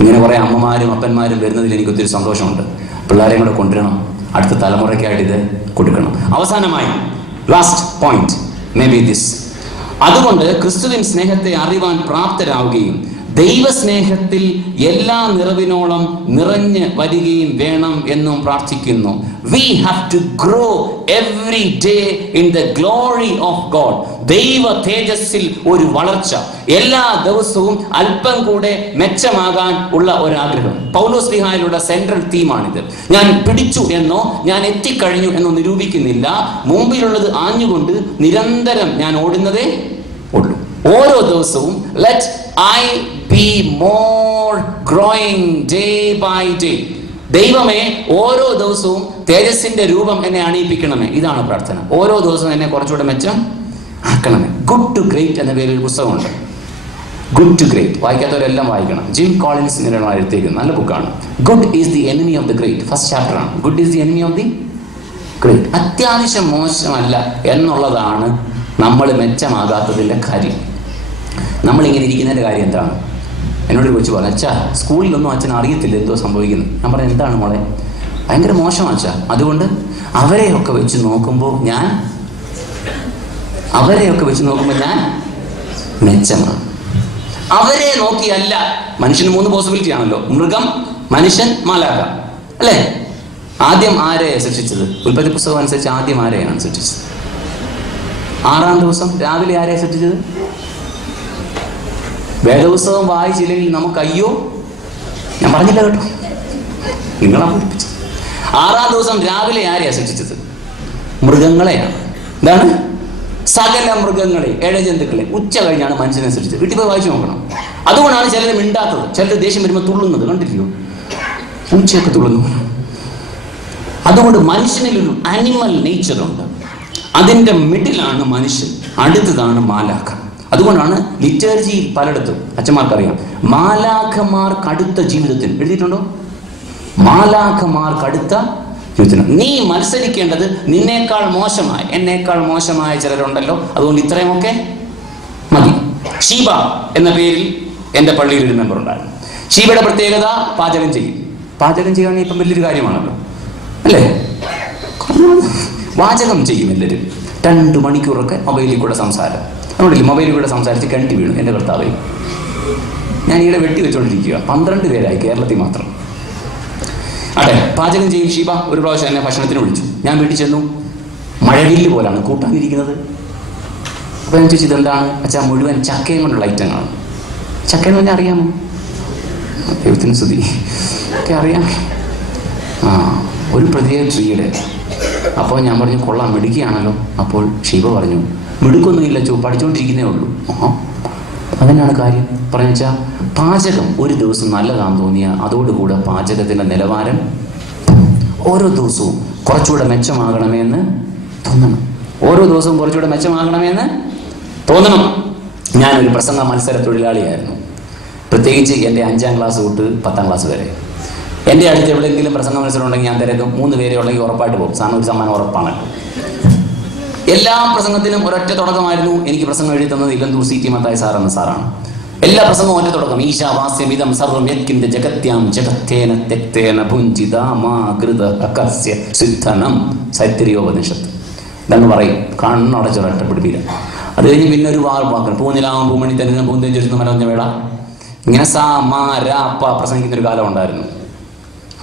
ഇങ്ങനെ കുറെ അമ്മമാരും അപ്പന്മാരും വരുന്നതിൽ എനിക്ക് ഒത്തിരി സന്തോഷമുണ്ട്. പിള്ളേരെയും കൂടെ കൊണ്ടുവരണം, അടുത്ത തലമുറയ്ക്കായിട്ട് ഇത് കൊടുക്കണം. അവസാനമായി last point may be this. അതുകൊണ്ട് ക്രിസ്തുവിൻ സ്നേഹത്തെ അറിവാൻ പ്രാപ്തരാവുകയും ദൈവസ്നേഹത്തിൽ എല്ലാ നിറവിനോളം നിറഞ്ഞ് വരികയും വേണം എന്നും പ്രാർത്ഥിക്കുന്നു. We have to grow every day in the glory of God. ദൈവ തേജസ്സിൽ ഒരു വളർച്ച, എല്ലാ ദിവസവും അല്പം കൂടെ മെച്ചമാകാൻ ഉള്ള ഒരാഗ്രഹം. പൗലോസ്ലീഹായിലുള്ള സെൻട്രൽ തീമാണിത്. ഞാൻ പിടിച്ചു എന്നോ ഞാൻ എത്തിക്കഴിഞ്ഞു എന്നോ നിരൂപിക്കുന്നില്ല. മുമ്പിലുള്ളത് ആഞ്ഞുകൊണ്ട് നിരന്തരം ഞാൻ ഓടുന്നതേ ഉള്ളൂ. ഓരോ ദിവസവും let I be more growing day by day. ദൈവമേ, ഓരോ ദിവസവും തേജസ്സിന്റെ രൂപം എന്നെ അണിയിപ്പിക്കണമേ. ഇതാണ് പ്രാർത്ഥന. ഓരോ ദിവസവും എന്നെ കുറച്ചുകൂടെ മെച്ചം ആക്കണമേ. ഗുഡ് ടു ഗ്രേറ്റ് എന്ന പേരിൽ ഒരു പുസ്തകമുണ്ട്. ഗുഡ് ടു ഗ്രേറ്റ് വായിക്കാത്തവരെല്ലാം വായിക്കണം. ജിം കോളിൻസ് എഴുതിയിരിക്കുന്നത് നല്ല ബുക്കാണ്. Good is the enemy of the great. First chapter ആണ്. Good is the enemy of the great. അത്യാവശ്യം മോശമല്ല എന്നുള്ളതാണ് നമ്മൾ മെച്ചമാകാത്തതിൻ്റെ കാര്യം. നമ്മളിങ്ങനെ ഇരിക്കുന്നതിൻ്റെ കാര്യം എന്താണ്? എന്നോട് കൊച്ചു പറഞ്ഞു, അച്ഛാ സ്കൂളിലൊന്നും അച്ഛൻ അറിയത്തില്ല എന്തോ സംഭവിക്കുന്നു. ഞാൻ പറഞ്ഞു എന്താണ് മോളെ? ഭയങ്കര മോശമാണ് അച്ഛാ. അതുകൊണ്ട് അവരെയൊക്കെ വെച്ച് നോക്കുമ്പോൾ ഞാൻ മെച്ചമാണ്. അവരെ നോക്കിയല്ല. മനുഷ്യന് 3 പോസിബിലിറ്റി ആണല്ലോ: മൃഗം, മനുഷ്യൻ, മാലാഖ അല്ലേ? ആദ്യം ആരെയാണ് സൃഷ്ടിച്ചത്? ഉൽപ്പത്തി പുസ്തകം അനുസരിച്ച് ആദ്യം ആരെയാണ് സൃഷ്ടിച്ചത്? 6-ാം ദിവസം രാവിലെ ആരെയാണ് സൃഷ്ടിച്ചത്? വേദപുസ്തകം വായിച്ചില്ലെങ്കിൽ നമുക്ക് അയ്യോ. ഞാൻ പറഞ്ഞില്ല കേട്ടോ, നിങ്ങളാ പഠിപ്പിച്ചത്. 6-ാം ദിവസം രാവിലെ ആരെയാ സൃഷ്ടിച്ചത്? മൃഗങ്ങളെയാണ്. എന്താണ്? സകല മൃഗങ്ങളെ, ഇഴജന്തുക്കളെ. ഉച്ച കഴിഞ്ഞാണ് മനുഷ്യനെ സൃഷ്ടിച്ചത്. വീട്ടിൽ പോയി വായിച്ചു നോക്കണം. അതുകൊണ്ടാണ് ചിലർ മിണ്ടാത്തത്, ചിലർ ദേഷ്യം വരുമ്പോൾ തുള്ളുന്നത്. കണ്ടില്ലയോ? പൂച്ചയൊക്കെ തുള്ളുന്നു. അതുകൊണ്ട് മനുഷ്യനിലൊരു അനിമൽ നേച്ചറുണ്ട്. അതിൻ്റെ മിഡിലാണ് മനുഷ്യൻ, അടുത്തതാണ് മാലാഖ. അതുകൊണ്ടാണ് ലിറ്റർജിയിൽ പലയിടത്തും അച്ഛന്മാർക്കറിയാം മാലാഖമാർക്കടുത്ത ജീവിതത്തിൽ എഴുതിയിട്ടുണ്ടോ? മാലാഖമാർക്കടുത്ത നീ മത്സരിക്കേണ്ടത് നിന്നേക്കാൾ മോശമായ, എന്നേക്കാൾ മോശമായ ചിലരുണ്ടല്ലോ, അതുകൊണ്ട് ഇത്രയുമൊക്കെ മതി. ഷീബ എന്ന പേരിൽ എൻ്റെ പള്ളിയിൽ ഒരു മെമ്പർ ഉണ്ടായിരുന്നു. ഷീബയുടെ പ്രത്യേകത പാചകം ചെയ്യും. പാചകം ചെയ്യാൻ ഇപ്പം വലിയൊരു കാര്യമാണല്ലോ അല്ലേ? വാചകം ചെയ്യും എല്ലാവരും. 2 മണിക്കൂറൊക്കെ മൊബൈലിൽ കൂടെ സംസാരം. അതുകൊണ്ടില്ലേ മൊബൈലിൽ കൂടെ സംസാരിച്ച് കിണറ്റി വീണു എൻ്റെ കർത്താവേ. ഞാൻ ഈയിടെ വെട്ടി വെച്ചുകൊണ്ടിരിക്കുക. 12 പേരായി കേരളത്തിൽ മാത്രം. അതെ, പാചകം ചെയ്യും ഷീബ. ഒരു പ്രാവശ്യം എന്നെ ഭക്ഷണത്തിന് വിളിച്ചു. ഞാൻ വീട്ടിൽ ചെന്നു. മഴവില്ല് പോലാണ് കൂട്ടാനിരിക്കുന്നത്. അപ്പോൾ ഞാൻ ചോദിച്ചു ഇതെന്താണ്? അച്ഛാ മുഴുവൻ ചക്കയും കൊണ്ടുള്ള ഐറ്റങ്ങളാണ്. ചക്കയെന്ന് പറഞ്ഞാൽ അറിയാമോ? ദൈവത്തിന് സ്തുതി, ഒക്കെ അറിയാം. ഒരു പ്രത്യേക ട്രീയുടെ. അപ്പോൾ ഞാൻ പറഞ്ഞു കൊള്ളാം, മിടുക്കിയാണല്ലോ. അപ്പോൾ ഷീബ പറഞ്ഞു മിടുക്കൊന്നുമില്ല ചോ, പഠിച്ചുകൊണ്ടിരിക്കുന്നേ ഉള്ളൂ. അതന്നെയാണ് കാര്യം. പറഞ്ഞു വെച്ചാൽ പാചകം ഒരു ദിവസം നല്ലതാണെന്ന് തോന്നിയാൽ അതോടുകൂടെ പാചകത്തിൻ്റെ നിലവാരം ഓരോ ദിവസവും കുറച്ചുകൂടെ മെച്ചമാകണമെന്ന് തോന്നണം. ഓരോ ദിവസവും കുറച്ചുകൂടെ മെച്ചമാകണമെന്ന് തോന്നണം. ഞാനൊരു പ്രസംഗ മത്സര തൊഴിലാളിയായിരുന്നു. പ്രത്യേകിച്ച് എൻ്റെ 5ാം ക്ലാസ് തൊട്ട് 10ാം ക്ലാസ് വരെ. എൻ്റെ അടുത്ത് എവിടെയെങ്കിലും പ്രസംഗ മത്സരം ഉണ്ടെങ്കിൽ ഞാൻ തിരക്കും. 3 പേരെ ഉണ്ടെങ്കിൽ ഉറപ്പായിട്ട് പോകും. സാറിന് ഒരു സമ്മാനം ഉറപ്പാണ്. എല്ലാ പ്രസംഗത്തിനും ഒരൊറ്റ തുടക്കമായിരുന്നു. എനിക്ക് പ്രസംഗം എഴുതി തന്നത് ഇലന്തൂർ CT മത്തായി സാർ എന്ന സാറാണ്. എല്ലാ പ്രസംഗവും ഒറ്റ തുടക്കം. ഈശാവാസ്യമിതം സർവം യത്കിന്റെ ജഗത്യാം ജഗത്തേന തെക്തേന ഭുഞ്ചിതാമാകൃത അകസ്യ സിദ്ധനം സൈത്തിരിയോപനിഷത്ത് ഇതെന്ന് പറയും. കണ്ണടച്ചൊരൊറ്റ പിടിപ്പില്ല. അത് കഴിഞ്ഞ് പിന്നെ ഒരു വാക്കണം. പൂനിലാവും പൂമണി തന്നെ പൂന്തേം ചുരുന്ന് മരഞ്ഞ വേള, ഇങ്ങനെ സാ മാ രാ പ പ്രസംഗിക്കുന്നൊരു കാലം ഉണ്ടായിരുന്നു.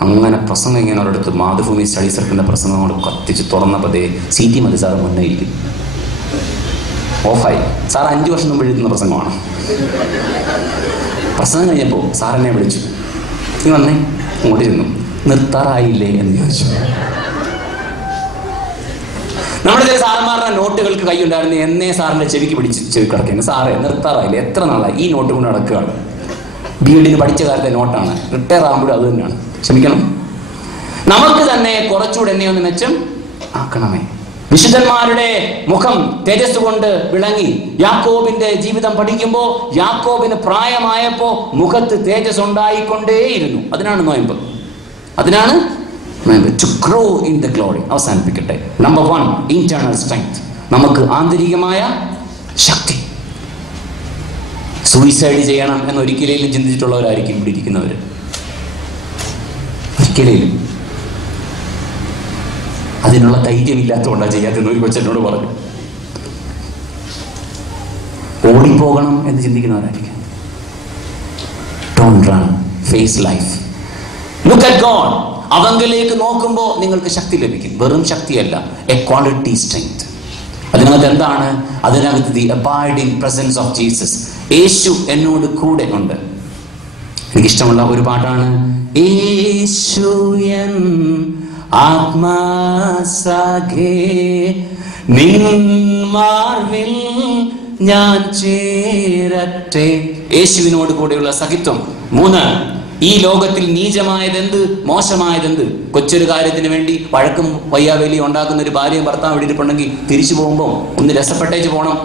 അങ്ങനെ പ്രസംഗം ഇങ്ങനെ ഒരിടത്ത് മാതൃഭൂമി സ്റ്റഡി സർക്കിളിൻ്റെ പ്രസംഗം കൊണ്ട് കത്തിച്ച് തുറന്നപ്പോൾ CT മതി സാറ് മുന്നേ ഇരിക്കും. ഓഫായി. സാർ 5 വർഷം മുമ്പ് എഴുതുന്ന പ്രസംഗമാണ്. പ്രസംഗം കഴിഞ്ഞപ്പോൾ സാറിനെ വിളിച്ചു. നീ വന്നേ, അങ്ങോട്ട് ഇരുന്നു. നിർത്താറായില്ലേ എന്ന് ചോദിച്ചു. നമ്മുടെ ചില സാറന്മാരുടെ നോട്ടുകൾക്ക് കൈയുണ്ടായിരുന്നു. എന്നേ സാറിൻ്റെ ചെവിക്ക് പിടിച്ച് ചെവി കിടക്കുന്നു. സാറേ നിർത്താറായില്ലേ, എത്ര നാളായി ഈ നോട്ട് കൊണ്ട് നടക്കുകയാണ്. BEd പഠിച്ച കാലത്തെ നോട്ടാണ്. റിട്ടയർ ആകുമ്പോഴും അത് തന്നെയാണ്. ക്ഷമിക്കണം. നമുക്ക് തന്നെ കുറച്ചുകൂടെ എന്നെ ഒന്ന് മെച്ചം ആക്കണമേ. വിശുദ്ധന്മാരുടെ മുഖം തേജസ് കൊണ്ട് വിളങ്ങി. യാക്കോബിന്റെ ജീവിതം പഠിക്കുമ്പോൾ യാക്കോബിന് പ്രായമായപ്പോൾ മുഖത്ത് തേജസ് ഉണ്ടായിക്കൊണ്ടേയിരുന്നു. അതിനാണ് നോയമ്പ്. അതിനാണ് to grow in the glory. അവസാനിപ്പിക്കട്ടെ. Number 1 internal strength. നമുക്ക് ആന്തരികമായ ശക്തി. സൂയിസൈഡ് ചെയ്യണം എന്നൊരിക്കലും ചിന്തിച്ചിട്ടുള്ളവരായിരിക്കും ഇവിടെ ഇരിക്കുന്നവർ. ഒരിക്കലും അതിനുള്ള ധൈര്യമില്ലാത്തതുകൊണ്ടാണ് ചെയ്യാത്തെന്ന് ഒരു കൊച്ചനോട് പറഞ്ഞു. ഓടിപ്പോകണം എന്ന് ചിന്തിക്കുന്നവരായിരിക്കും. Don't run, face life. Look at God. അവങ്കിലേക്ക് നോക്കുമ്പോൾ നിങ്ങൾക്ക് ശക്തി ലഭിക്കും. വെറും ശക്തിയല്ല, എ ക്വാളിറ്റി സ്ട്രെങ്ത്. അതിനകത്ത് എന്താണ്? അതിനകത്ത് the abiding presence of Jesus. യേശു എന്നോട് കൂടെ ഉണ്ട്. എനിക്കിഷ്ടമുള്ള ഒരു പാട്ടാണ്. യേശു എൻ ആത്മാസഖേ നിന്മാർവിൽ ഞാൻ ചേരട്ടെ. യേശുവിനോട് കൂടെയുള്ള സഖിത്വം. 3, ഈ ലോകത്തിൽ നീചമായതെന്ത്, മോശമായതെന്ത്. കൊച്ചൊരു കാര്യത്തിന് വേണ്ടി വഴക്കും വയ്യാവേലിയും ഉണ്ടാക്കുന്ന ഒരു ഭാര്യയും ഭർത്താവ് ഇടിപ്പുണ്ടെങ്കിൽ തിരിച്ചു പോകുമ്പോൾ ഒന്ന് രസപ്പെട്ടേച്ച് പോകണം.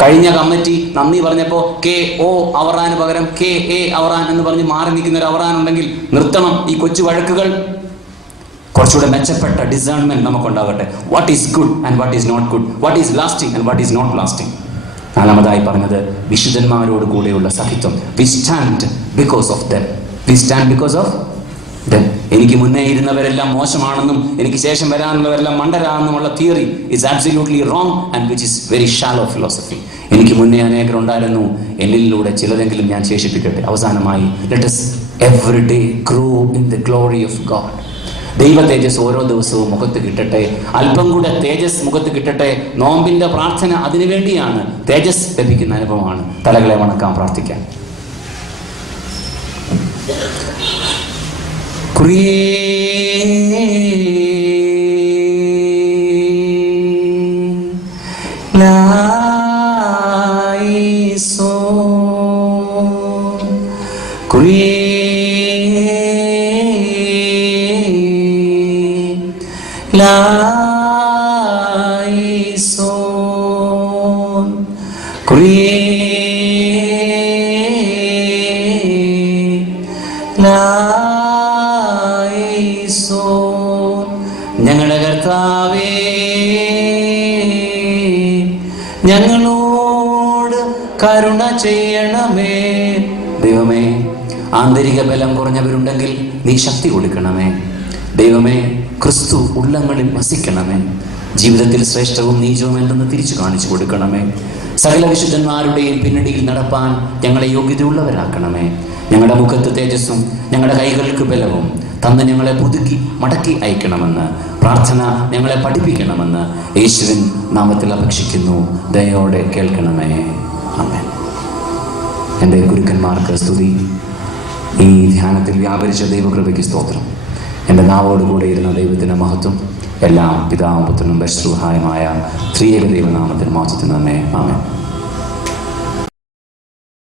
കഴിഞ്ഞ കമ്മിറ്റി നന്ദി പറഞ്ഞപ്പോൾ KO അവറാന് പകരം KA അവറാൻ എന്ന് പറഞ്ഞ് മാറി നിൽക്കുന്ന ഒരു അവറാൻ ഉണ്ടെങ്കിൽ നിർത്തണം ഈ കൊച്ചു വഴക്കുകൾ. കുറച്ചുകൂടെ മെച്ചപ്പെട്ട ഡിസേൺമെന്റ് നമുക്കുണ്ടാകട്ടെ. What is good and what is not good, what is lasting and what is not lasting. 4-മതായി പറഞ്ഞത് വിശുദ്ധന്മാരോട് കൂടെയുള്ള സഹിത്വം. We stand because of them. We stand because of them. എനിക്ക് മുന്നേ ഇരുന്നവരെല്ലാം മോശമാണെന്നും എനിക്ക് ശേഷം വരാനുള്ളവരെല്ലാം മണ്ടരാണെന്നുമുള്ള theory is absolutely wrong and which is very shallow philosophy. എനിക്ക് മുന്നേ അനേകരുണ്ടായിരുന്നു, എന്നിലൂടെ ചിലതെങ്കിലും ഞാൻ ശേഷിപ്പിക്കട്ടെ. അവസാനമായി let us every day grow in the glory of God. ദൈവ തേജസ് ഓരോ ദിവസവും മുഖത്ത് കിട്ടട്ടെ. അല്പം കൂടെ തേജസ് മുഖത്ത് കിട്ടട്ടെ. നോമ്പിന്റെ പ്രാർത്ഥന അതിനുവേണ്ടിയാണ്. തേജസ് ലഭിക്കുന്ന അനുഭവമാണ്. തലകളെ വണക്കാം, പ്രാർത്ഥിക്കാം. കർത്താവേ, ഞങ്ങളോട് കരുണ ചെയ്യണമേ. ദൈവമേ, ആന്തരിക ബലം കുറഞ്ഞവരുണ്ടെങ്കിൽ നീ ശക്തി കൊടുക്കണമേ. ദൈവമേ, ക്രിസ്തു ഉള്ളങ്ങളിൽ വസിക്കണമേ. ജീവിതത്തിൽ ശ്രേഷ്ഠവും നീചവും എന്തെന്ന് തിരിച്ചു കാണിച്ചു കൊടുക്കണമേ. സകല വിശുദ്ധന്മാരുടെയും പിന്നടിയിൽ നടപ്പാൻ ഞങ്ങളെ യോഗ്യതയുള്ളവരാക്കണമേ. ഞങ്ങളുടെ മുഖത്ത് തേജസ്സും ഞങ്ങളുടെ കൈകൾക്ക് ബലവും തന്ന് ഞങ്ങളെ പുതുക്കി മടക്കി അയക്കണമെന്ന് പ്രാർത്ഥന ഞങ്ങളെ പഠിപ്പിക്കണമെന്ന് യേശുവിൻ നാമത്തിൽ അപേക്ഷിക്കുന്നു. ദയോടെ കേൾക്കണമേ. ആമേൻ. എൻ്റെ ഗുരുക്കന്മാർക്ക് സ്തുതി. ഈ ധ്യാനത്തിൽ വ്യാപരിച്ച ദൈവകൃപയ്ക്ക് സ്തോത്രം. എൻ്റെ നാവോടുകൂടെ ഇരുന്ന ദൈവത്തിൻ്റെ മഹത്വം എല്ലാം പിതാവും പുത്രനും പരിശുദ്ധനുമായ ത്രിയേക ദൈവനാമത്തിന് മഹത്വത്തിന് തന്നെ. ആമേൻ.